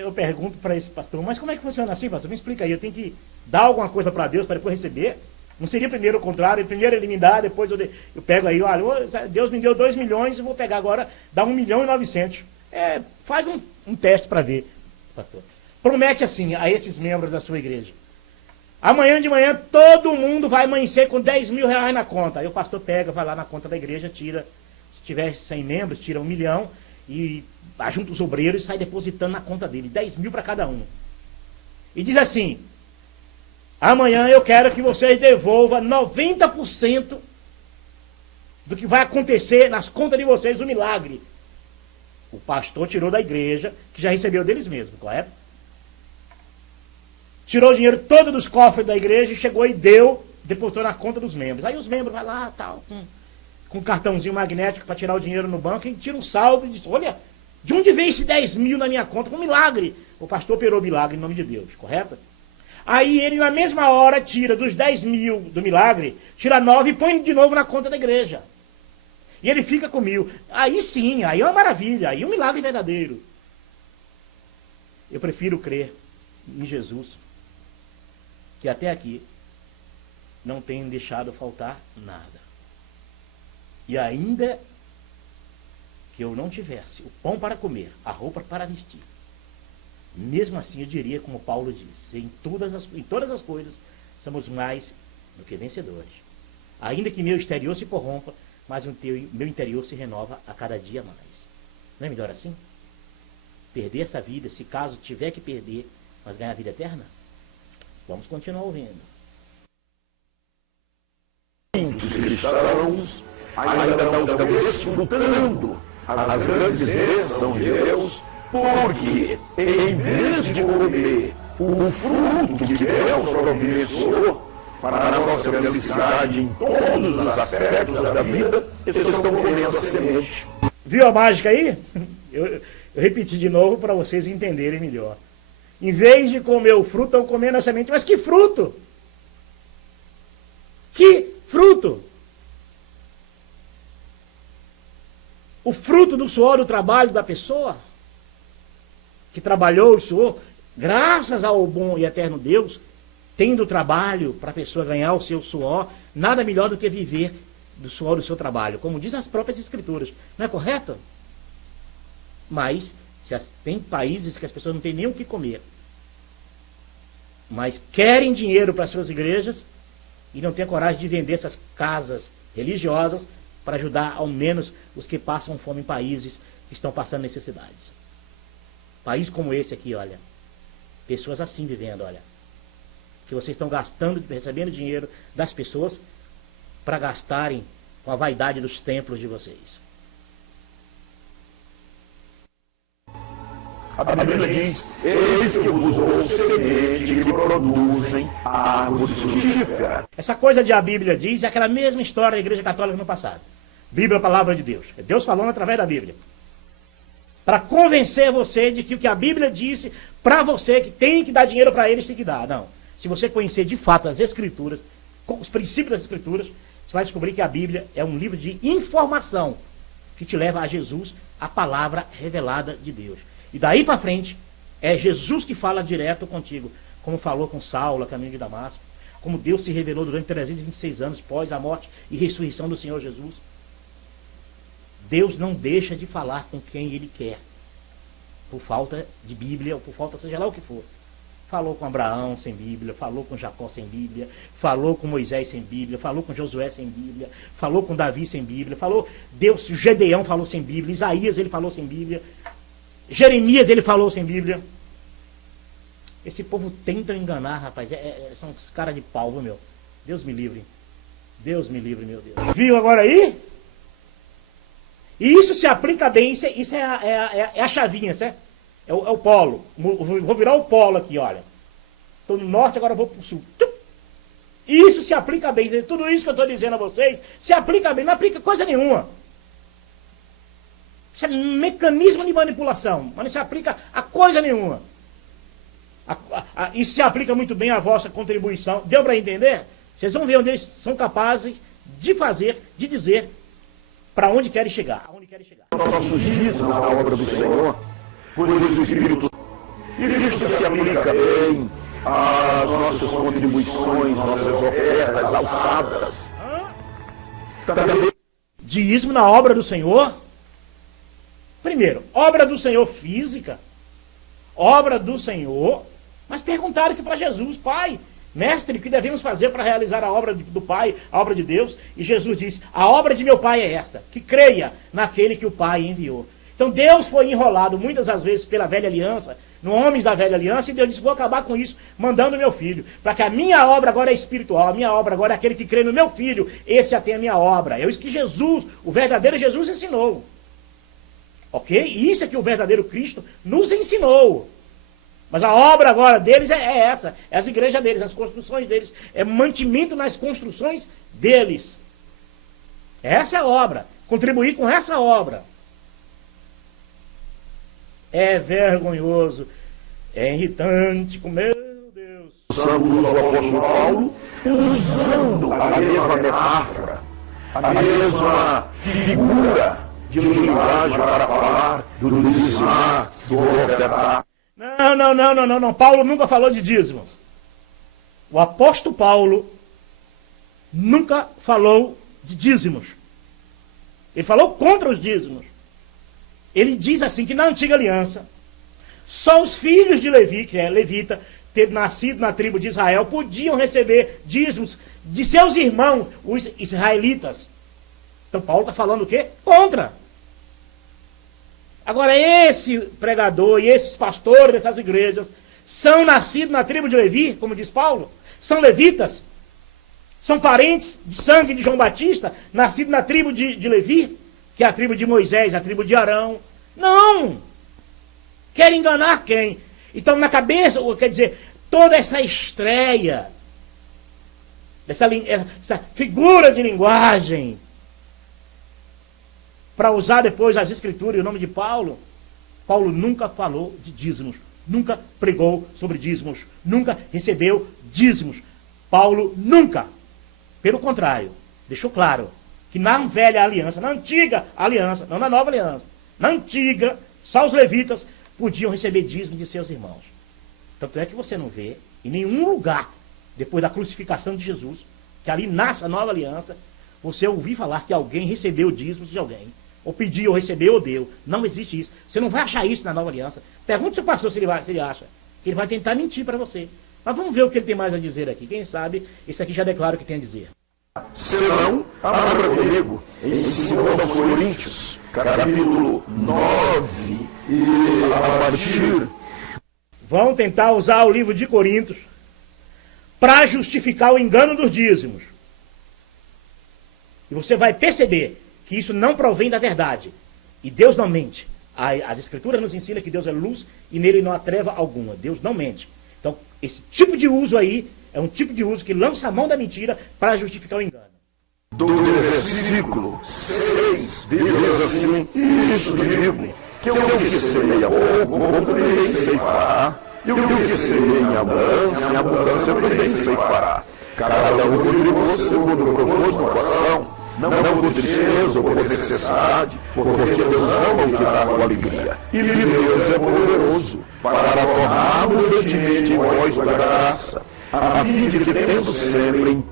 eu pergunto para esse pastor, mas como é que funciona assim, pastor? Me explica aí, eu tenho que dar alguma coisa para Deus para depois receber? Não seria primeiro o contrário, primeiro ele me dá, depois eu pego aí, olha, Deus me deu 2 milhões, eu vou pegar agora, dá 1.900.000. Faz um teste para ver, pastor. Promete assim a esses membros da sua igreja. Amanhã de manhã todo mundo vai amanhecer com 10 mil reais na conta. Aí o pastor pega, vai lá na conta da igreja, tira, se tiver 100 membros, tira 1 milhão e junta os obreiros e sai depositando na conta dele, 10 mil para cada um. E diz assim, amanhã eu quero que vocês devolvam 90% do que vai acontecer nas contas de vocês, o milagre. O pastor tirou da igreja, que já recebeu deles mesmos, correto? Tirou o dinheiro todo dos cofres da igreja e chegou e depositou na conta dos membros. Aí os membros vão lá, tal, com um cartãozinho magnético para tirar o dinheiro no banco e tira um saldo e diz, olha, de onde vem esse 10 mil na minha conta? Com milagre. O pastor operou milagre em nome de Deus, correto? Aí ele, na mesma hora, tira dos 10 mil do milagre, tira 9 e põe de novo na conta da igreja. E ele fica com 1.000. Aí sim, aí é uma maravilha, aí é um milagre verdadeiro. Eu prefiro crer em Jesus, que até aqui não tem deixado faltar nada. E ainda que eu não tivesse o pão para comer, a roupa para vestir, mesmo assim eu diria, como Paulo disse, em todas as coisas somos mais do que vencedores. Ainda que meu exterior se corrompa, mas o meu interior se renova a cada dia mais. Não é melhor assim? Perder essa vida, se caso tiver que perder, mas ganhar a vida eterna? Vamos continuar ouvindo. Muitos cristãos ainda não estão desfrutando as grandes bênçãos de Deus, porque em vez de comer o fruto que Deus providenciou para a nossa felicidade em todos os aspectos da vida, eles estão comendo a semente. Viu a mágica aí? Eu repeti de novo para vocês entenderem melhor. Em vez de comer o fruto, estão comendo a semente. Mas que fruto? Que fruto? O fruto do suor do trabalho da pessoa, que trabalhou o suor, graças ao bom e eterno Deus, tendo trabalho para a pessoa ganhar o seu suor, nada melhor do que viver do suor do seu trabalho, como diz as próprias escrituras. Não é correto? Mas tem países que as pessoas não têm nem o que comer, mas querem dinheiro para as suas igrejas e não têm a coragem de vender essas casas religiosas para ajudar ao menos os que passam fome em países que estão passando necessidades. País como esse aqui, olha, pessoas assim vivendo, olha, que vocês estão gastando, recebendo dinheiro das pessoas para gastarem com a vaidade dos templos de vocês. A Bíblia diz, eis que vos dou semente que produzem árvores frutíferas. Essa coisa de a Bíblia diz é aquela mesma história da Igreja Católica no passado. Bíblia é a palavra de Deus. É Deus falando através da Bíblia. Para convencer você de que o que a Bíblia disse para você, que tem que dar dinheiro para eles, tem que dar. Não. Se você conhecer de fato as Escrituras, os princípios das Escrituras, você vai descobrir que a Bíblia é um livro de informação que te leva a Jesus, a palavra revelada de Deus. E daí para frente, é Jesus que fala direto contigo, como falou com Saulo, a caminho de Damasco, como Deus se revelou durante 326 anos pós a morte e ressurreição do Senhor Jesus. Deus não deixa de falar com quem Ele quer, por falta de Bíblia, ou por falta, seja lá o que for. Falou com Abraão sem Bíblia, falou com Jacó sem Bíblia, falou com Moisés sem Bíblia, falou com Josué sem Bíblia, falou com Davi sem Bíblia, falou, Deus, Gedeão falou sem Bíblia, Isaías ele falou sem Bíblia, Jeremias ele falou sem Bíblia. Esse povo tenta enganar, rapaz, são os caras de pau, viu, meu? Deus me livre, meu Deus. Viu agora aí? E isso se aplica bem, isso é a chavinha, certo? É o polo. Vou virar o polo aqui, olha. Estou no norte, agora vou para o sul. Isso se aplica bem. Tudo isso que eu estou dizendo a vocês se aplica bem. Não aplica coisa nenhuma. Isso é mecanismo de manipulação. Mas não se aplica a coisa nenhuma. Isso se aplica muito bem à vossa contribuição. Deu para entender? Vocês vão ver onde eles são capazes de fazer, de dizer para onde querem chegar. Aonde querem chegar. Nossos dízimos na obra do Senhor, pois o Espírito Cristo se aplica bem às nossas contribuições, nossas ofertas alçadas. Também Dízimo na obra do Senhor. Primeiro, obra do Senhor física. Obra do Senhor. Mas perguntaram isso para Jesus: Pai, mestre, o que devemos fazer para realizar a obra do Pai, a obra de Deus? E Jesus disse: a obra de meu Pai é esta, que creia naquele que o Pai enviou. Então Deus foi enrolado muitas das vezes pela velha aliança, no homens da velha aliança, e Deus disse: vou acabar com isso, mandando meu filho, para que a minha obra agora é espiritual, a minha obra agora é aquele que crê no meu filho, esse já tem a minha obra. É isso que Jesus, o verdadeiro Jesus, ensinou. Ok? E isso é que o verdadeiro Cristo nos ensinou. Mas a obra agora deles é essa, é as igrejas deles, as construções deles, é mantimento nas construções deles. Essa é a obra, contribuir com essa obra. É vergonhoso, é irritante, meu Deus. usamos o apóstolo Paulo, usando a mesma metáfora, a mesma figura de linguagem para falar do dizimar, do ofertar. Não. Paulo nunca falou de dízimos. O apóstolo Paulo nunca falou de dízimos. Ele falou contra os dízimos. Ele diz assim que na antiga aliança, só os filhos de Levi, que é levita, ter nascido na tribo de Israel, podiam receber dízimos de seus irmãos, os israelitas. Então Paulo está falando o quê? Contra. Agora esse pregador e esses pastores dessas igrejas são nascidos na tribo de Levi, como diz Paulo, são levitas, são parentes de sangue de João Batista, nascidos na tribo de Levi, que é a tribo de Moisés, a tribo de Arão. Não! Querem enganar quem? Então na cabeça, quer dizer, toda essa estreia, essa figura de linguagem, para usar depois as escrituras e o nome de Paulo, Paulo nunca falou de dízimos, nunca pregou sobre dízimos, nunca recebeu dízimos. Paulo nunca, pelo contrário, deixou claro que na velha aliança, na antiga aliança, não na nova aliança, na antiga, só os levitas podiam receber dízimo de seus irmãos. Tanto é que você não vê em nenhum lugar, depois da crucificação de Jesus, que ali nasce a nova aliança, você ouvir falar que alguém recebeu dízimos de alguém, ou pediu, ou recebeu, ou deu. Não existe isso. Você não vai achar isso na nova aliança. Pergunte ao pastor se ele acha, que ele vai tentar mentir para você. Mas vamos ver o que ele tem mais a dizer aqui. Quem sabe, esse aqui já declara o que tem a dizer. Senão, abra comigo em 2 Coríntios, capítulo 9, e a partir... Vão tentar usar o livro de Coríntios para justificar o engano dos dízimos. E você vai perceber que isso não provém da verdade. E Deus não mente. As escrituras nos ensinam que Deus é luz e nele não há treva alguma. Deus não mente. Então, esse tipo de uso aí é um tipo de uso que lança a mão da mentira para justificar o engano. Do versículo 6 diz assim: isto digo, que eu que semeia pouco, pouco também ceifará, e o que semeia em abundância também ceifará. Cada um contribua segundo o propósito no coração, não por tristeza ou por necessidade, porque Deus ama o que dá com alegria. E Deus é poderoso para tornar-nos urgentemente em vós da graça, a fim de que, tendo sempre em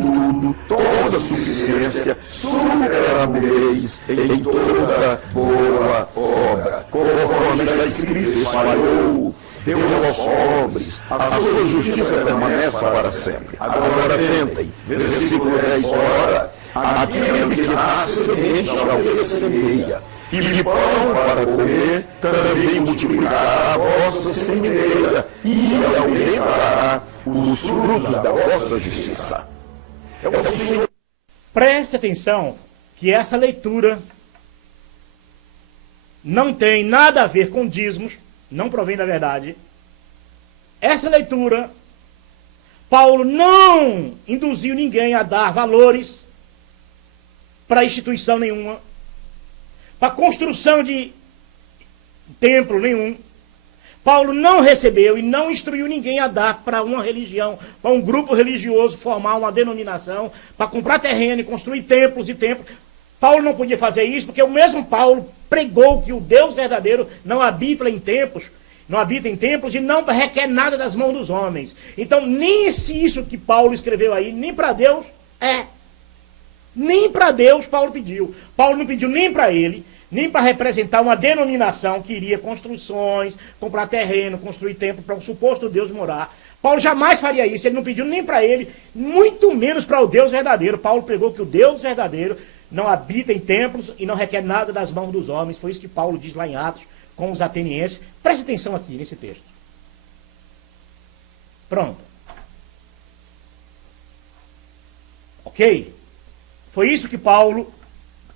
tudo toda suficiência, superamoreis em toda boa obra. Conforme está escrito, espalhou, deu aos pobres, a sua justiça permanece para sempre. Agora tentem, versículo 10, ora, aquele que dá semente ao que semeia, e de pão para comer, também multiplicará a vossa semeira, e aumentará os frutos da vossa justiça. É o Senhor. Preste atenção que essa leitura não tem nada a ver com dízimos, não provém da verdade. Essa leitura, Paulo não induziu ninguém a dar valores para instituição nenhuma, para construção de templo nenhum. Paulo não recebeu e não instruiu ninguém a dar para uma religião, para um grupo religioso formar uma denominação, para comprar terreno e construir templos e templos. Paulo não podia fazer isso, porque o mesmo Paulo pregou que o Deus verdadeiro não habita em templos, e não requer nada das mãos dos homens. Então, nem isso que Paulo escreveu aí, nem para Deus é. Nem para Deus Paulo pediu. Paulo não pediu nem para ele, nem para representar uma denominação que iria construções, comprar terreno, construir templo para um suposto Deus morar. Paulo jamais faria isso, ele não pediu nem para ele, muito menos para o Deus verdadeiro. Paulo pregou que o Deus verdadeiro não habita em templos e não requer nada das mãos dos homens. Foi isso que Paulo diz lá em Atos com os atenienses. Preste atenção aqui nesse texto. Pronto. Ok? Foi isso que Paulo,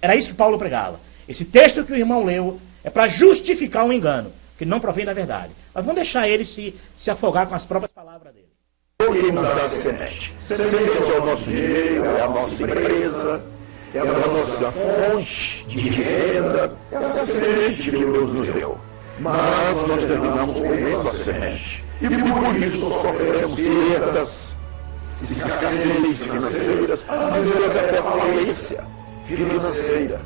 era isso que Paulo pregava. Esse texto que o irmão leu é para justificar um engano, que não provém da verdade. Mas vamos deixar ele se afogar com as próprias palavras dele. Quem nos dá semente? Semente é o nosso dinheiro, é a nossa empresa, é a nossa fonte de renda, é a semente que Deus nos deu. Mas nós terminamos comendo a semente. E por isso sofremos perdas, escassez financeiras, às vezes até falência financeira.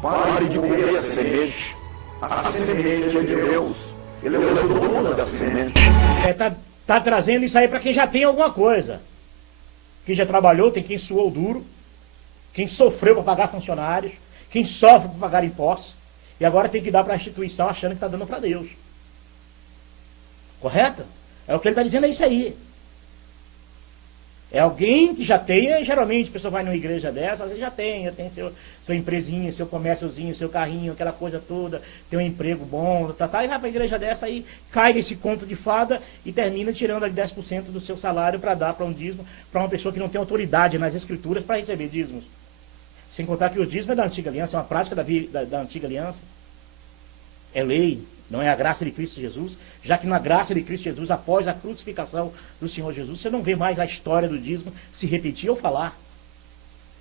Pare de comer a semente. A semente é de Deus. Ele é o dono da semente. Tá trazendo isso aí para quem já tem alguma coisa. Quem já trabalhou, tem quem suou duro, quem sofreu para pagar funcionários, quem sofre para pagar impostos, e agora tem que dar para a instituição achando que está dando para Deus. Correto? É o que ele está dizendo, é isso aí. É alguém que já tem, geralmente a pessoa vai numa igreja dessa, às vezes já tem sua empresinha, seu comérciozinho, seu carrinho, aquela coisa toda, tem um emprego bom, e vai para a igreja dessa aí, cai nesse conto de fada e termina tirando ali 10% do seu salário para dar para um dízimo, para uma pessoa que não tem autoridade nas escrituras para receber dízimos. Sem contar que o dízimo é da antiga aliança, é uma prática da antiga aliança. É lei, não é a graça de Cristo Jesus, já que na graça de Cristo Jesus, após a crucificação do Senhor Jesus, você não vê mais a história do dízimo se repetir ou falar.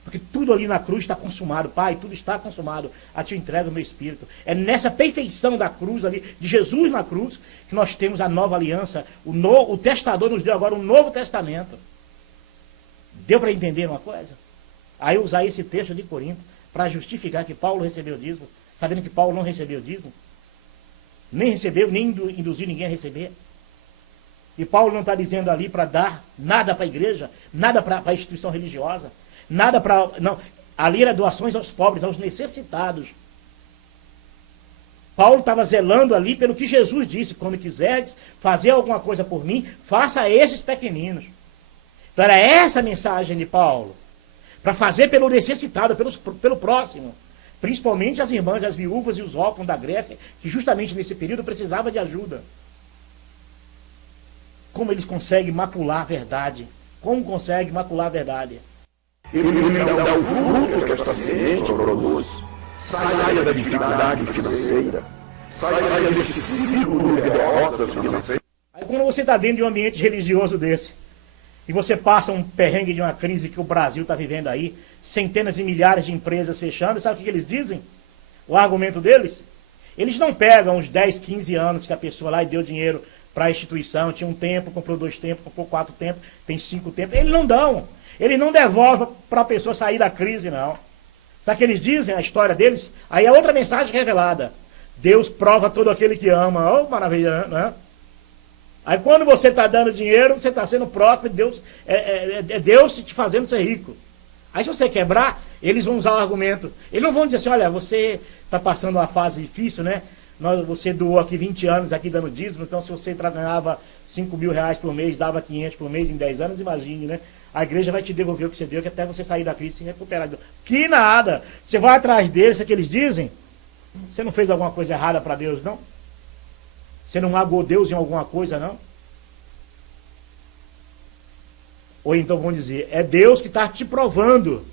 Porque tudo ali na cruz está consumado. Pai, tudo está consumado. A ti entrego o meu espírito. É nessa perfeição da cruz ali, de Jesus na cruz, que nós temos a nova aliança. O testador nos deu agora um novo testamento. Deu para entender uma coisa? Aí usar esse texto de Coríntios para justificar que Paulo recebeu o dízimo, sabendo que Paulo não recebeu o dízimo. Nem recebeu, nem induziu ninguém a receber. E Paulo não está dizendo ali para dar nada para a igreja, nada para a instituição religiosa, nada para... Não, ali era doações aos pobres, aos necessitados. Paulo estava zelando ali pelo que Jesus disse: quando quiserdes fazer alguma coisa por mim, faça a esses pequeninos. Então era essa a mensagem de Paulo. Para fazer pelo necessitado, pelo próximo. Principalmente as irmãs, as viúvas e os órfãos da Grécia, que justamente nesse período precisavam de ajuda. Como eles conseguem macular a verdade? Como conseguem macular a verdade? Ele dá o fruto que essa semente produz. Saia da dificuldade financeira. Saia desse ciclo de derrotas financeiras. Aí quando você está dentro de um ambiente religioso desse, e você passa um perrengue de uma crise que o Brasil está vivendo aí, centenas e milhares de empresas fechando, sabe o que eles dizem? O argumento deles? Eles não pegam os 10, 15 anos que a pessoa lá e deu dinheiro para a instituição, tinha um tempo, comprou 2 tempos, comprou 4 tempos, tem 5 tempos. Eles não dão. Eles não devolvem para a pessoa sair da crise, não. Sabe o que eles dizem, a história deles? Aí é outra mensagem revelada. Deus prova todo aquele que ama. Oh, maravilha, né? Aí quando você está dando dinheiro, você está sendo próspero, Deus, é Deus te fazendo ser rico. Aí se você quebrar, eles vão usar o argumento. Eles não vão dizer assim: olha, você está passando uma fase difícil, né? Você doou aqui 20 anos aqui dando dízimo, então se você ganhava 5 mil reais por mês, dava 500 por mês em 10 anos, imagine, né? A igreja vai te devolver o que você deu, que até você sair da crise e recuperar. Que nada! Você vai atrás deles, é que eles dizem. Você não fez alguma coisa errada para Deus, não? Você não magoou Deus em alguma coisa, não? Ou então vão dizer: é Deus que está te provando.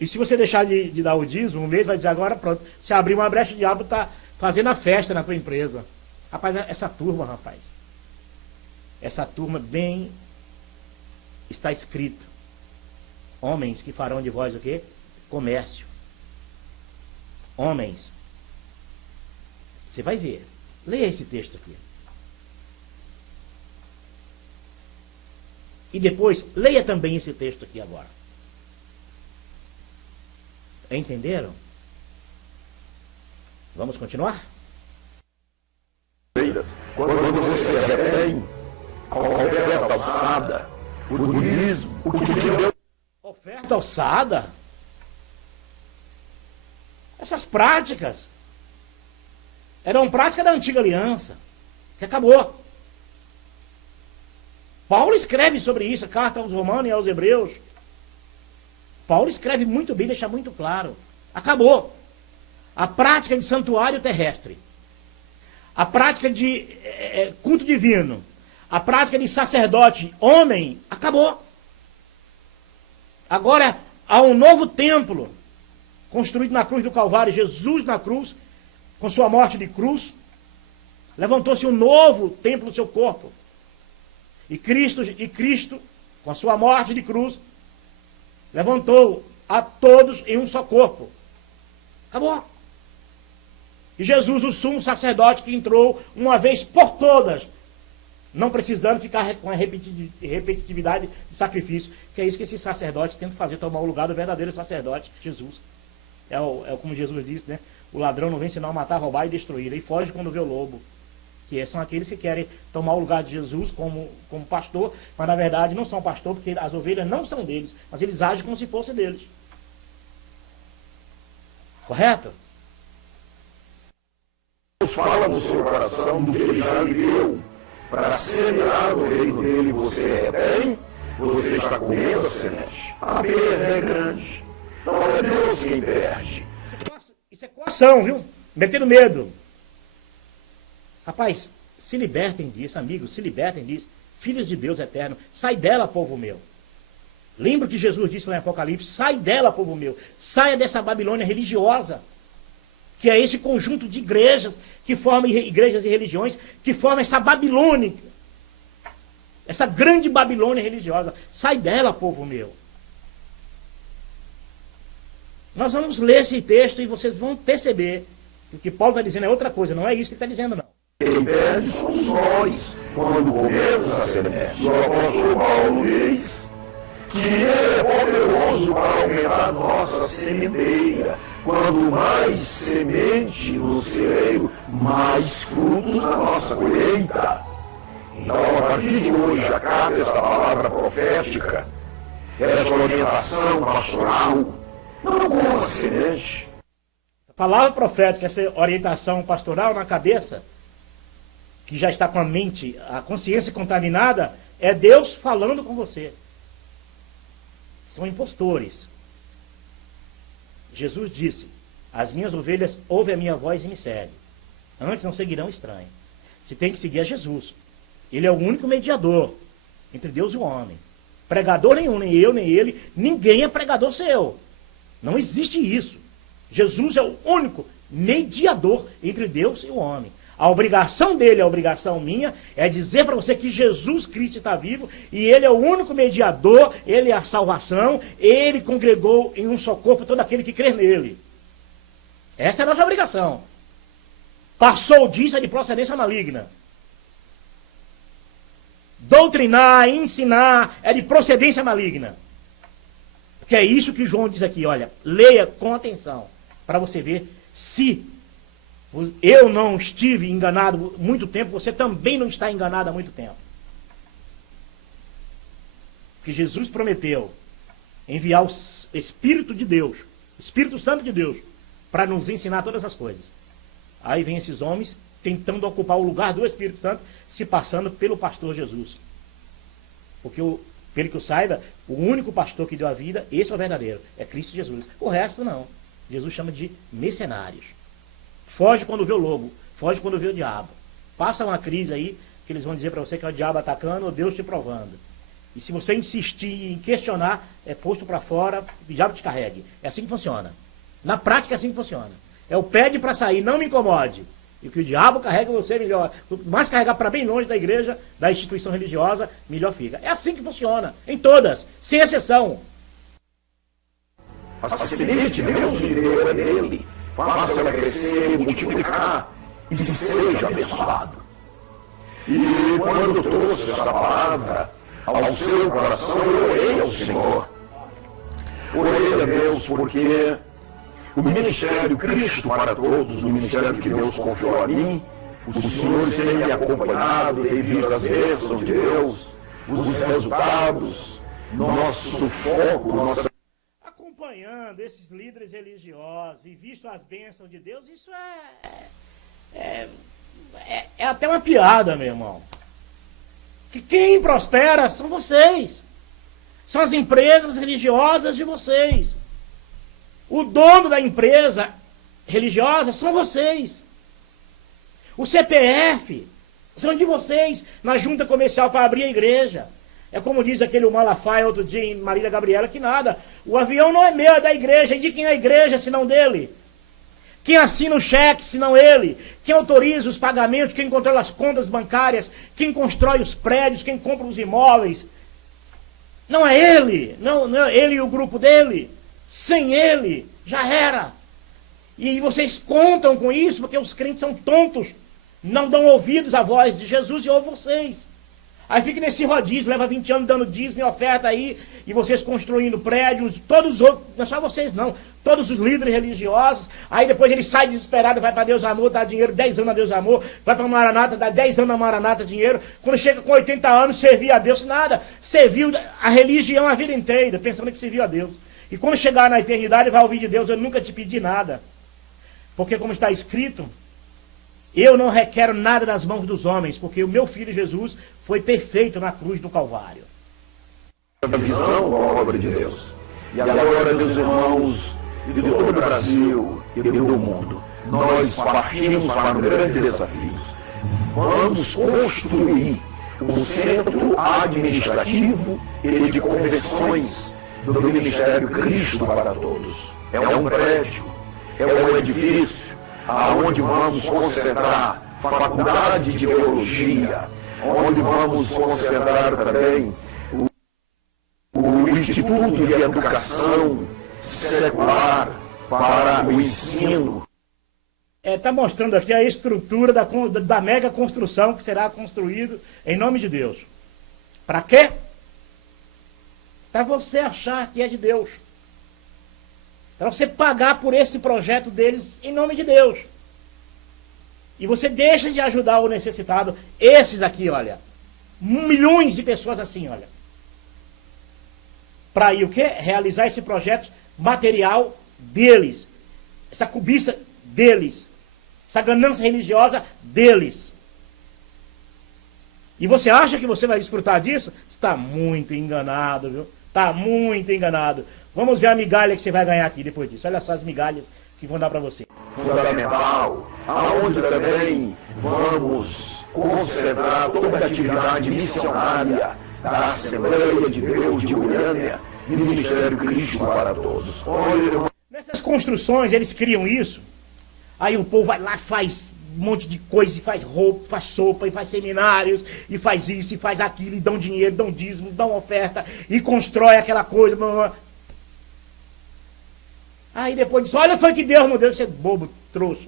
E se você deixar de dar o dízimo, um mês vai dizer: agora pronto, se abrir uma brecha, o diabo está fazendo a festa na tua empresa. Rapaz, essa turma bem está escrito. Homens que farão de vós o quê? Comércio. Homens. Você vai ver. Leia esse texto aqui. E depois, leia também esse texto aqui agora. Entenderam? Vamos continuar? Quando você retém a oferta alçada, o dízimo, o que te deu. Oferta alçada? Essas práticas eram práticas da antiga aliança, que acabou. Paulo escreve sobre isso, a carta aos Romanos e aos Hebreus. Paulo escreve muito bem, deixa muito claro. Acabou. A prática de santuário terrestre, a prática de culto divino, a prática de sacerdote homem, acabou. Agora há um novo templo construído na cruz do Calvário. Jesus na cruz, com sua morte de cruz, levantou-se um novo templo no seu corpo. E Cristo, com a sua morte de cruz, levantou a todos em um só corpo. Acabou. E Jesus, o sumo sacerdote que entrou uma vez por todas, não precisando ficar com a repetitividade de sacrifício, que é isso que esses sacerdotes tentam fazer, tomar o lugar do verdadeiro sacerdote, Jesus. É como Jesus disse, né? O ladrão não vem senão matar, roubar e destruir. Ele foge quando vê o lobo. Que são aqueles que querem tomar o lugar de Jesus como pastor, mas na verdade não são pastor, porque as ovelhas não são deles, mas eles agem como se fossem deles. Correto? Deus fala no seu coração do que ele já lhe deu para semear no reino dele. Você retém, você está comendo a semente. A perda é grande. Não é Deus quem perde. Isso é coação, viu? Metendo medo. Rapaz, se libertem disso, amigos, se libertem disso. Filhos de Deus eterno, sai dela, povo meu. Lembra que Jesus disse lá em Apocalipse, sai dela, povo meu. Saia dessa Babilônia religiosa, que é esse conjunto de igrejas, que formam igrejas e religiões, que formam essa babilônica, essa grande Babilônia religiosa. Sai dela, povo meu. Nós vamos ler esse texto e vocês vão perceber que o que Paulo está dizendo é outra coisa, não é isso que ele está dizendo, não. Quem perde somos nós, quando comemos a semente. O apóstolo Paulo diz que ele é poderoso para aumentar nossa sementeira. Quanto mais semente no celeiro, mais frutos na nossa colheita. Então, a partir de hoje, acaba esta palavra profética, esta orientação pastoral, não como a semente. A palavra profética, essa orientação pastoral na cabeça, que já está com a mente, a consciência contaminada, é Deus falando com você. São impostores. Jesus disse, as minhas ovelhas ouvem a minha voz e me seguem. Antes não seguirão estranho. Você tem que seguir a Jesus. Ele é o único mediador entre Deus e o homem. Pregador nenhum, nem eu, nem ele, ninguém é pregador seu. Não existe isso. Jesus é o único mediador entre Deus e o homem. A obrigação dele, a obrigação minha, é dizer para você que Jesus Cristo está vivo e ele é o único mediador, ele é a salvação, ele congregou em um só corpo todo aquele que crê nele. Essa é a nossa obrigação. Passou disso é de procedência maligna. Doutrinar, ensinar é de procedência maligna. Porque é isso que João diz aqui, olha, leia com atenção, para você ver se eu não estive enganado muito tempo, você também não está enganado há muito tempo. Porque Jesus prometeu enviar o Espírito de Deus, Espírito Santo de Deus, para nos ensinar todas as coisas. Aí vem esses homens tentando ocupar o lugar do Espírito Santo, se passando pelo pastor Jesus. Porque, pelo que eu saiba, o único pastor que deu a vida, esse é o verdadeiro, é Cristo Jesus. O resto não. Jesus chama de mercenários. Foge quando vê o lobo, foge quando vê o diabo. Passa uma crise aí, que eles vão dizer para você que é o diabo atacando ou Deus te provando. E se você insistir em questionar, é posto para fora, o diabo te carregue. É assim que funciona. Na prática é assim que funciona. É o pede para sair, não me incomode. E que o diabo carrega você melhor. Quanto mais carregar para bem longe da igreja, da instituição religiosa, melhor fica. É assim que funciona, em todas, sem exceção. A semente Deus lhe deu é dele. Faça ela crescer e multiplicar e seja abençoado. E quando eu trouxe esta palavra ao seu coração, eu orei ao Senhor. Orei a Deus porque o ministério Cristo para Todos, o ministério que Deus confiou a mim, os senhores têm me acompanhado, têm visto as bênçãos de Deus, os resultados, nosso foco, nossa... Acompanhando esses líderes religiosos e visto as bênçãos de Deus, isso é até uma piada, meu irmão. Que quem prospera são vocês. São as empresas religiosas de vocês. O dono da empresa religiosa são vocês. O CPF são de vocês na junta comercial para abrir a igreja. É como diz aquele Malafaia outro dia em Marília Gabriela, que nada. O avião não é meu, é da igreja. E de quem é a igreja, senão dele? Quem assina o cheque, senão ele? Quem autoriza os pagamentos, quem controla as contas bancárias, quem constrói os prédios, quem compra os imóveis? Não é ele, não é ele e o grupo dele. Sem ele, já era. E vocês contam com isso porque os crentes são tontos. Não dão ouvidos à voz de Jesus e ouvem vocês. Aí fica nesse rodízio, leva 20 anos dando dízimo e oferta aí, e vocês construindo prédios, todos os outros, não é só vocês não, todos os líderes religiosos, aí depois ele sai desesperado, vai para Deus Amor, dá dinheiro, 10 anos a Deus Amor, vai para Maranata, dá 10 anos a Maranata dinheiro, quando chega com 80 anos, servia a Deus, nada, serviu a religião a vida inteira, pensando que serviu a Deus. E quando chegar na eternidade, vai ouvir de Deus, eu nunca te pedi nada, porque como está escrito, eu não requero nada das mãos dos homens, porque o meu filho Jesus foi perfeito na cruz do Calvário. A visão da obra de Deus. E agora, meus irmãos, de todo o Brasil e do mundo, nós partimos para um grande desafio. Vamos construir o centro administrativo e de convenções do Ministério Cristo para Todos. É um prédio, é um edifício, aonde vamos concentrar faculdade de teologia, onde vamos concentrar também o Instituto de Educação Secular para o ensino. Está mostrando aqui a estrutura da mega construção que será construído em nome de Deus. Para quê? Para você achar que é de Deus. Para você pagar por esse projeto deles em nome de Deus. E você deixa de ajudar o necessitado. Esses aqui, olha. Milhões de pessoas assim, olha. Para ir o quê? Realizar esse projeto material deles. Essa cobiça deles. Essa ganância religiosa deles. E você acha que você vai desfrutar disso? Você está muito enganado, viu? Está muito enganado. Vamos ver a migalha que você vai ganhar aqui depois disso. Olha só as migalhas que vão dar para você. Fundamental, aonde também vamos concentrar toda a atividade missionária da Assembleia de Deus de Goiânia e do Ministério Cristo para Todos. Olha, nessas construções eles criam isso. Aí o povo vai lá, faz um monte de coisa, e faz roupa, faz sopa, e faz seminários, e faz isso, e faz aquilo, e dão dinheiro, dão dízimo, dão oferta, e constrói aquela coisa. Blá, blá. Aí depois diz, olha, foi que Deus não deu, você é bobo, trouxa.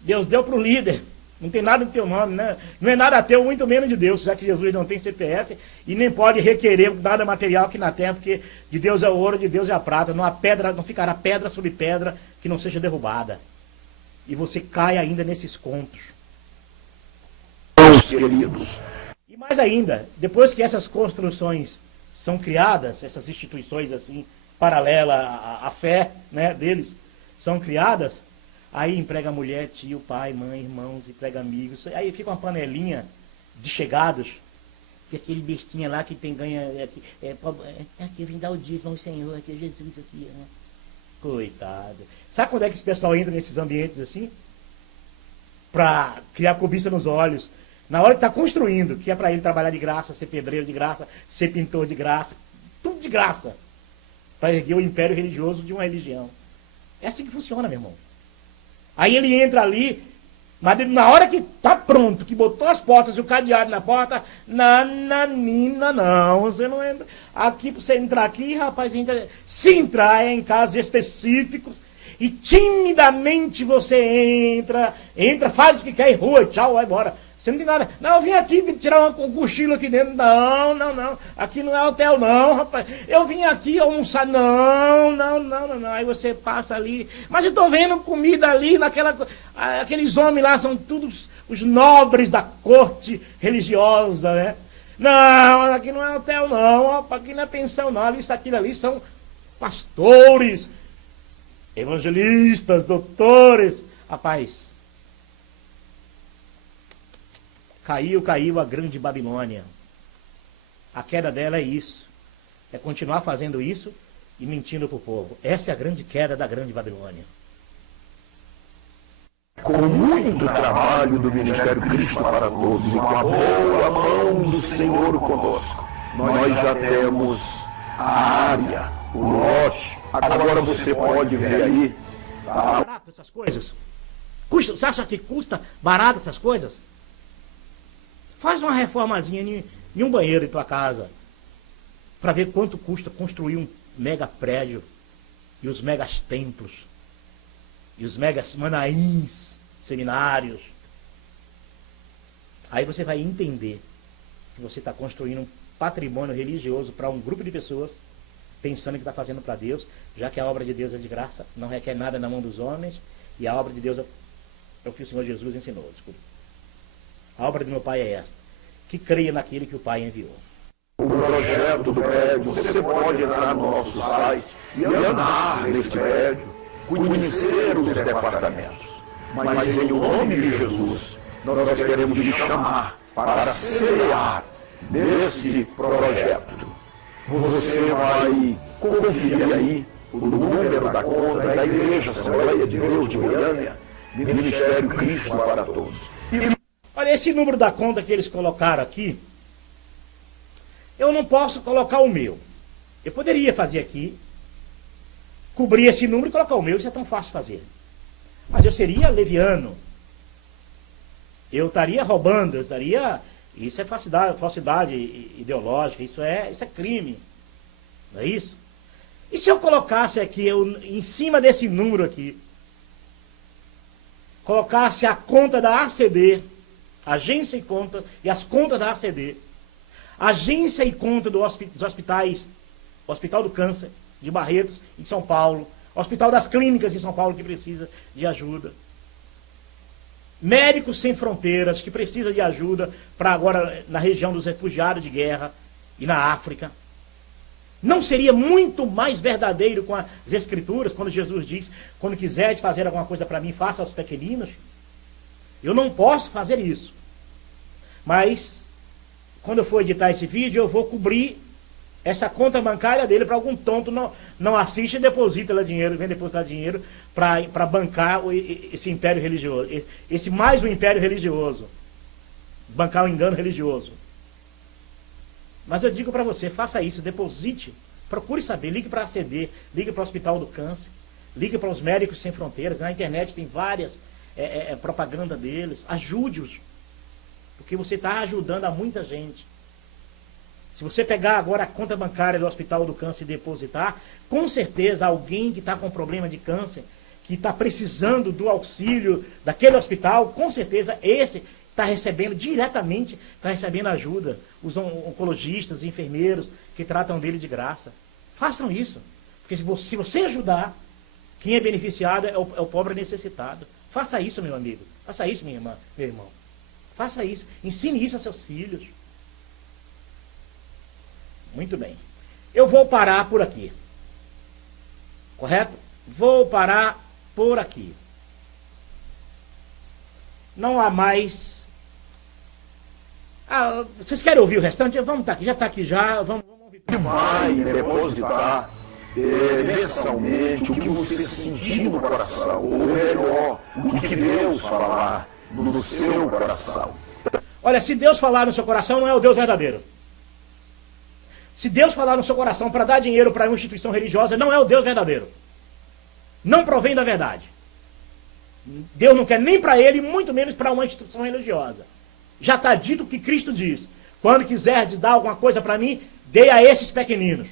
Deus deu para o líder, não tem nada do teu nome, né? Não é nada teu, muito menos de Deus, já que Jesus não tem CPF, e nem pode requerer nada material aqui na terra, porque de Deus é o ouro, de Deus é a prata, não há pedra, não ficará pedra sobre pedra que não seja derrubada. E você cai ainda nesses contos. meus queridos, E mais ainda, depois que essas construções são criadas, essas instituições assim, paralelas à fé, né, deles, são criadas, aí emprega mulher, tio, pai, mãe, irmãos, emprega amigos, aí fica uma panelinha de chegados, que aquele bestinha lá que tem ganha, aqui vem dar o dízimo ao Senhor, aqui é Jesus aqui, né? Coitado. Sabe quando é que esse pessoal entra nesses ambientes assim? Para criar cobiça nos olhos. Na hora que está construindo, que é para ele trabalhar de graça, ser pedreiro de graça, ser pintor de graça, tudo de graça. Para erguer o império religioso de uma religião. É assim que funciona, meu irmão. Aí ele entra ali, mas na hora que tá pronto, que botou as portas e o cadeado na porta, nananina, não, você não entra. Aqui, pra você entrar aqui, rapaz, se entrar é em casos específicos, e timidamente você entra, faz o que quer e rua, tchau, vai embora. Você não tem nada. Não, eu vim aqui tirar um cochilo aqui dentro. Não. Aqui não é hotel, não, rapaz. Eu vim aqui almoçar. Não. Aí você passa ali. Mas eu tô vendo comida ali, aqueles homens lá são todos os nobres da corte religiosa, né? Não, aqui não é hotel, não. Rapaz, aqui não é pensão, não. Aquilo ali são pastores, evangelistas, doutores. Rapaz, caiu a grande Babilônia. A queda dela é isso. É continuar fazendo isso e mentindo para o povo. Essa é a grande queda da grande Babilônia. Com muito trabalho do Ministério Cristo para Todos e com a boa mão do Senhor conosco, nós já temos a área, o lote. Agora você pode ver aí. Barato essas coisas? Você acha que custa barato essas coisas? Faz uma reformazinha em um banheiro em tua casa, para ver quanto custa construir um mega prédio, e os megas templos, e os megas manaíns, seminários. Aí você vai entender que você está construindo um patrimônio religioso para um grupo de pessoas, pensando que está fazendo para Deus, já que a obra de Deus é de graça, não requer nada na mão dos homens, e a obra de Deus é o que o Senhor Jesus ensinou. Desculpa. A obra do meu Pai é esta, que creia naquele que o Pai enviou. O projeto do prédio, você pode entrar no nosso site e andar neste prédio, conhecer os departamentos. Mas em nome de Jesus, nós queremos te chamar para semear neste projeto. Você vai conferir aí o número da conta da Igreja Assembleia de Deus de Goiânia, Ministério Cristo para Todos. Olha, esse número da conta que eles colocaram aqui, eu não posso colocar o meu. Eu poderia fazer aqui, cobrir esse número e colocar o meu, isso é tão fácil fazer. Mas eu seria leviano. Eu estaria roubando, isso é falsidade ideológica, isso é crime. Não é isso? E se eu colocasse aqui, em cima desse número aqui, colocasse a conta da ACD, agência e conta, e as contas da ACD, agência e conta dos hospitais, Hospital do Câncer, de Barretos, em São Paulo, Hospital das Clínicas em São Paulo, que precisa de ajuda, Médicos Sem Fronteiras, que precisa de ajuda para agora na região dos refugiados de guerra e na África. Não seria muito mais verdadeiro com as Escrituras, quando Jesus diz, quando quiseres fazer alguma coisa para mim, faça aos pequeninos? Eu não posso fazer isso. Mas, quando eu for editar esse vídeo, eu vou cobrir essa conta bancária dele para algum tonto não assiste e deposita lá dinheiro, vem depositar dinheiro para bancar esse império religioso. Esse mais um império religioso. Bancar o engano religioso. Mas eu digo para você, faça isso, deposite, procure saber, ligue para a ACD, ligue para o Hospital do Câncer, ligue para os Médicos Sem Fronteiras, na internet tem várias propaganda deles, ajude-os, porque você está ajudando a muita gente. Se você pegar agora a conta bancária do Hospital do Câncer e depositar, com certeza alguém que está com problema de câncer, que está precisando do auxílio daquele hospital, com certeza esse está recebendo diretamente, está recebendo ajuda. Os oncologistas, enfermeiros que tratam dele de graça. Façam isso. Porque se você ajudar, quem é beneficiado é o pobre necessitado. Faça isso, meu amigo. Faça isso, minha irmã, meu irmão. Faça isso. Ensine isso a seus filhos. Muito bem. Eu vou parar por aqui. Correto? Vou parar por aqui. Não há mais... vocês querem ouvir o restante? Vamos estar aqui. Já está aqui já. Vamos ouvir. Vai depositar mensalmente o que você sentir no coração. Ou melhor, o que Deus falar no seu coração. Olha, se Deus falar no seu coração, não é o Deus verdadeiro. Se Deus falar no seu coração para dar dinheiro para uma instituição religiosa, não é o Deus verdadeiro. Não provém da verdade. Deus não quer nem para ele, muito menos para uma instituição religiosa. Já está dito o que Cristo diz. Quando quiserdes dar alguma coisa para mim, dê a esses pequeninos.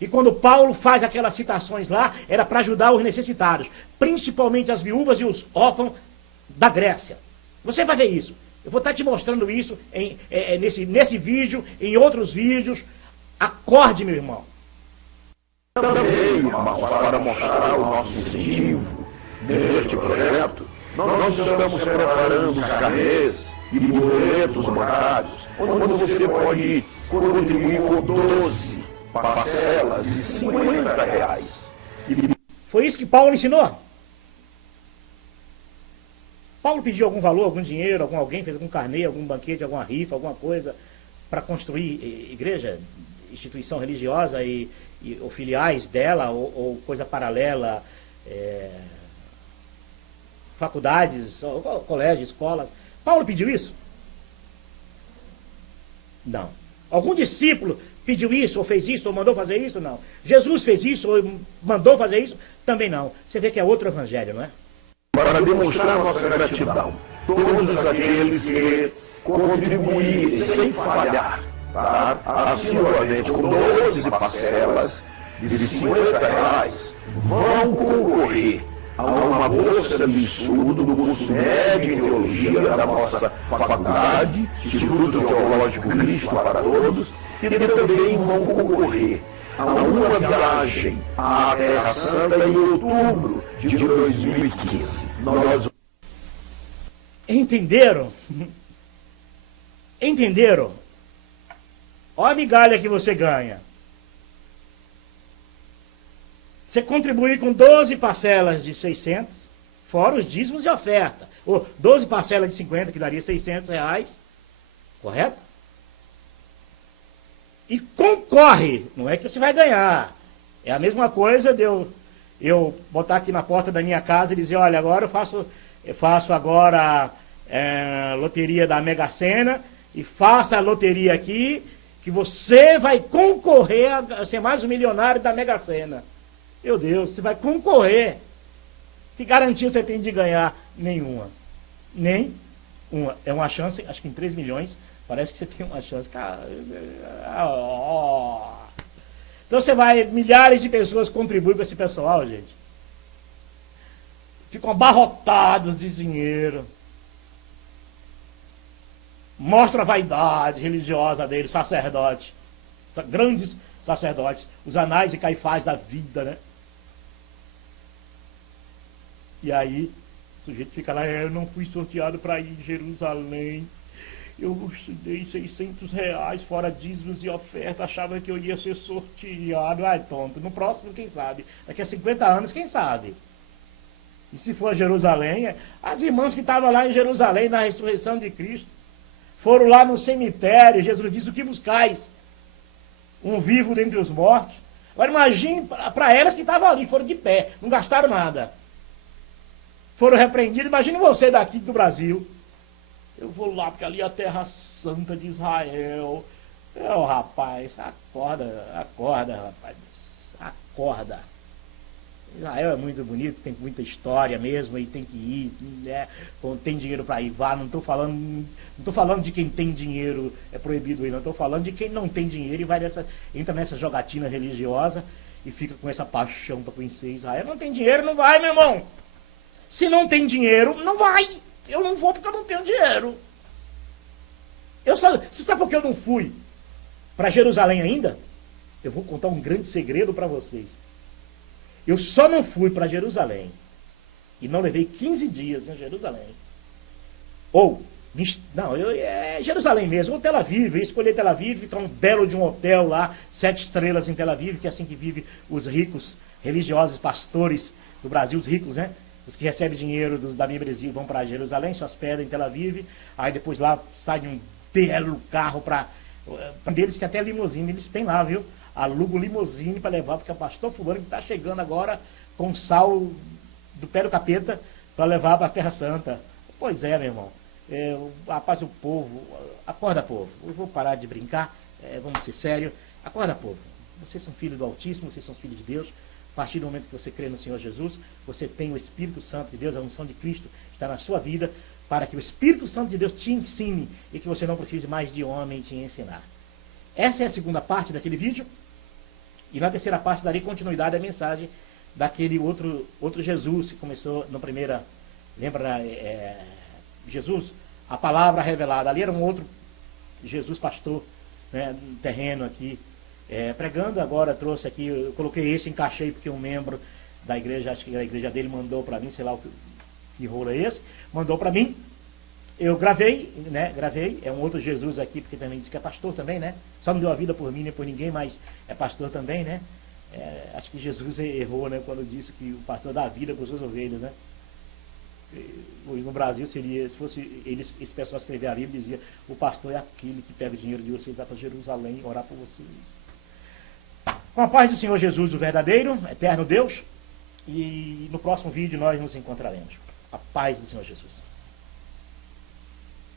E quando Paulo faz aquelas citações lá, era para ajudar os necessitados, principalmente as viúvas e os órfãos da Grécia. Você vai ver isso. Eu vou estar te mostrando isso nesse vídeo, em outros vídeos. Acorde, meu irmão. Também, irmãos, para mostrar o nosso incentivo neste projeto, nós estamos preparando os carnês e boletos bancários, onde você pode contribuir com 12 parcelas de R$50. Foi isso que Paulo ensinou? Paulo pediu algum valor, algum dinheiro, alguém fez algum carnê, algum banquete, alguma rifa, alguma coisa para construir igreja, instituição religiosa ou filiais dela, ou coisa paralela, faculdades, colégios, escolas. Paulo pediu isso? Não. Algum discípulo pediu isso, ou fez isso, ou mandou fazer isso? Não. Jesus fez isso, ou mandou fazer isso? Também não. Você vê que é outro evangelho, não é? Para demonstrar nossa gratidão, todos aqueles que contribuírem sem falhar, tá? Assiduamente com 12 parcelas de R$50, vão concorrer a uma bolsa de estudo do curso médio em teologia da nossa faculdade, Instituto Teológico Cristo para Todos, e também vão concorrer a uma viagem à Terra Santa em outubro de 2015. Entenderam? Entenderam? Olha a migalha que você ganha. Você contribuir com 12 parcelas de 600, fora os dízimos e oferta. Ou 12 parcelas de 50, que daria R$600, correto? E concorre, não é que você vai ganhar. É a mesma coisa de eu botar aqui na porta da minha casa e dizer, olha, agora eu faço agora loteria da Mega Sena, e faça a loteria aqui, que você vai concorrer a ser mais um milionário da Mega Sena. Meu Deus, você vai concorrer. Que garantia você tem de ganhar? Nenhuma. Nem uma. É uma chance, acho que em 3 milhões, parece que você tem uma chance. Cara, então você vai, milhares de pessoas contribuem com esse pessoal, gente. Ficam abarrotados de dinheiro. Mostra a vaidade religiosa deles, sacerdote. Grandes sacerdotes. Os Anás e Caifás da vida, né? E aí, o sujeito fica lá, eu não fui sorteado para ir em Jerusalém. Eu dei R$600, fora dízimos e oferta, achava que eu ia ser sorteado. Ai, tonto, no próximo, quem sabe? Daqui a 50 anos, quem sabe? E se for a Jerusalém, as irmãs que estavam lá em Jerusalém, na ressurreição de Cristo, foram lá no cemitério, Jesus diz, o que buscais? Um vivo dentre os mortos. Agora imagine para elas que estavam ali, foram de pé, não gastaram nada. Foram repreendidos. Imagine você daqui do Brasil. Eu vou lá, porque ali é a terra santa de Israel. Rapaz, acorda, rapaz. Acorda. Israel é muito bonito, tem muita história mesmo, e tem que ir, né? Tem dinheiro para ir, vá. Não estou falando de quem tem dinheiro, é proibido ir, não. Estou falando de quem não tem dinheiro e entra nessa jogatina religiosa e fica com essa paixão para conhecer Israel. Não tem dinheiro, não vai, meu irmão. Se não tem dinheiro, não vai. Eu não vou porque eu não tenho dinheiro. Você sabe por que eu não fui para Jerusalém ainda? Eu vou contar um grande segredo para vocês. Eu só não fui para Jerusalém e não levei 15 dias em Jerusalém. Jerusalém mesmo, ou Tel Aviv. Eu escolhi Tel Aviv, ficar um belo de um hotel lá, 7 estrelas em Tel Aviv, que é assim que vive os ricos religiosos, pastores do Brasil, os ricos, né? Os que recebem dinheiro da membresia vão para Jerusalém, se hospedam em Tel Aviv, aí depois lá sai de um belo carro para deles que até limusine eles têm lá, viu? Aluga limusine para levar, porque é o pastor fulano que está chegando agora com sal do pé do capeta para levar para a Terra Santa. Pois é, meu irmão. Rapaz, o povo, acorda, povo. Eu vou parar de brincar, vamos ser sérios. Acorda, povo. Vocês são filhos do Altíssimo, vocês são filhos de Deus. partir do momento que você crê no Senhor Jesus, você tem o Espírito Santo de Deus, a unção de Cristo está na sua vida, para que o Espírito Santo de Deus te ensine e que você não precise mais de homem te ensinar. Essa é a segunda parte daquele vídeo. E na terceira parte darei continuidade à mensagem daquele outro Jesus que começou na primeira... Lembra, Jesus, a palavra revelada. Ali era um outro Jesus pastor, né, terreno aqui, pregando. Agora trouxe aqui, eu coloquei esse, encaixei porque um membro da igreja, acho que a igreja dele mandou para mim, sei lá que rolo é esse, mandou para mim. Eu gravei, é um outro Jesus aqui, porque também disse que é pastor também, né? Só não deu a vida por mim nem por ninguém, mas é pastor também, né? Acho que Jesus errou, né, quando disse que o pastor dá a vida para as suas ovelhas, né? No Brasil seria, se fosse esse pessoal escrever a Bíblia, dizia: o pastor é aquele que pega o dinheiro de vocês, vai para Jerusalém orar por vocês. Com a paz do Senhor Jesus, o verdadeiro, eterno Deus, e no próximo vídeo nós nos encontraremos. A paz do Senhor Jesus.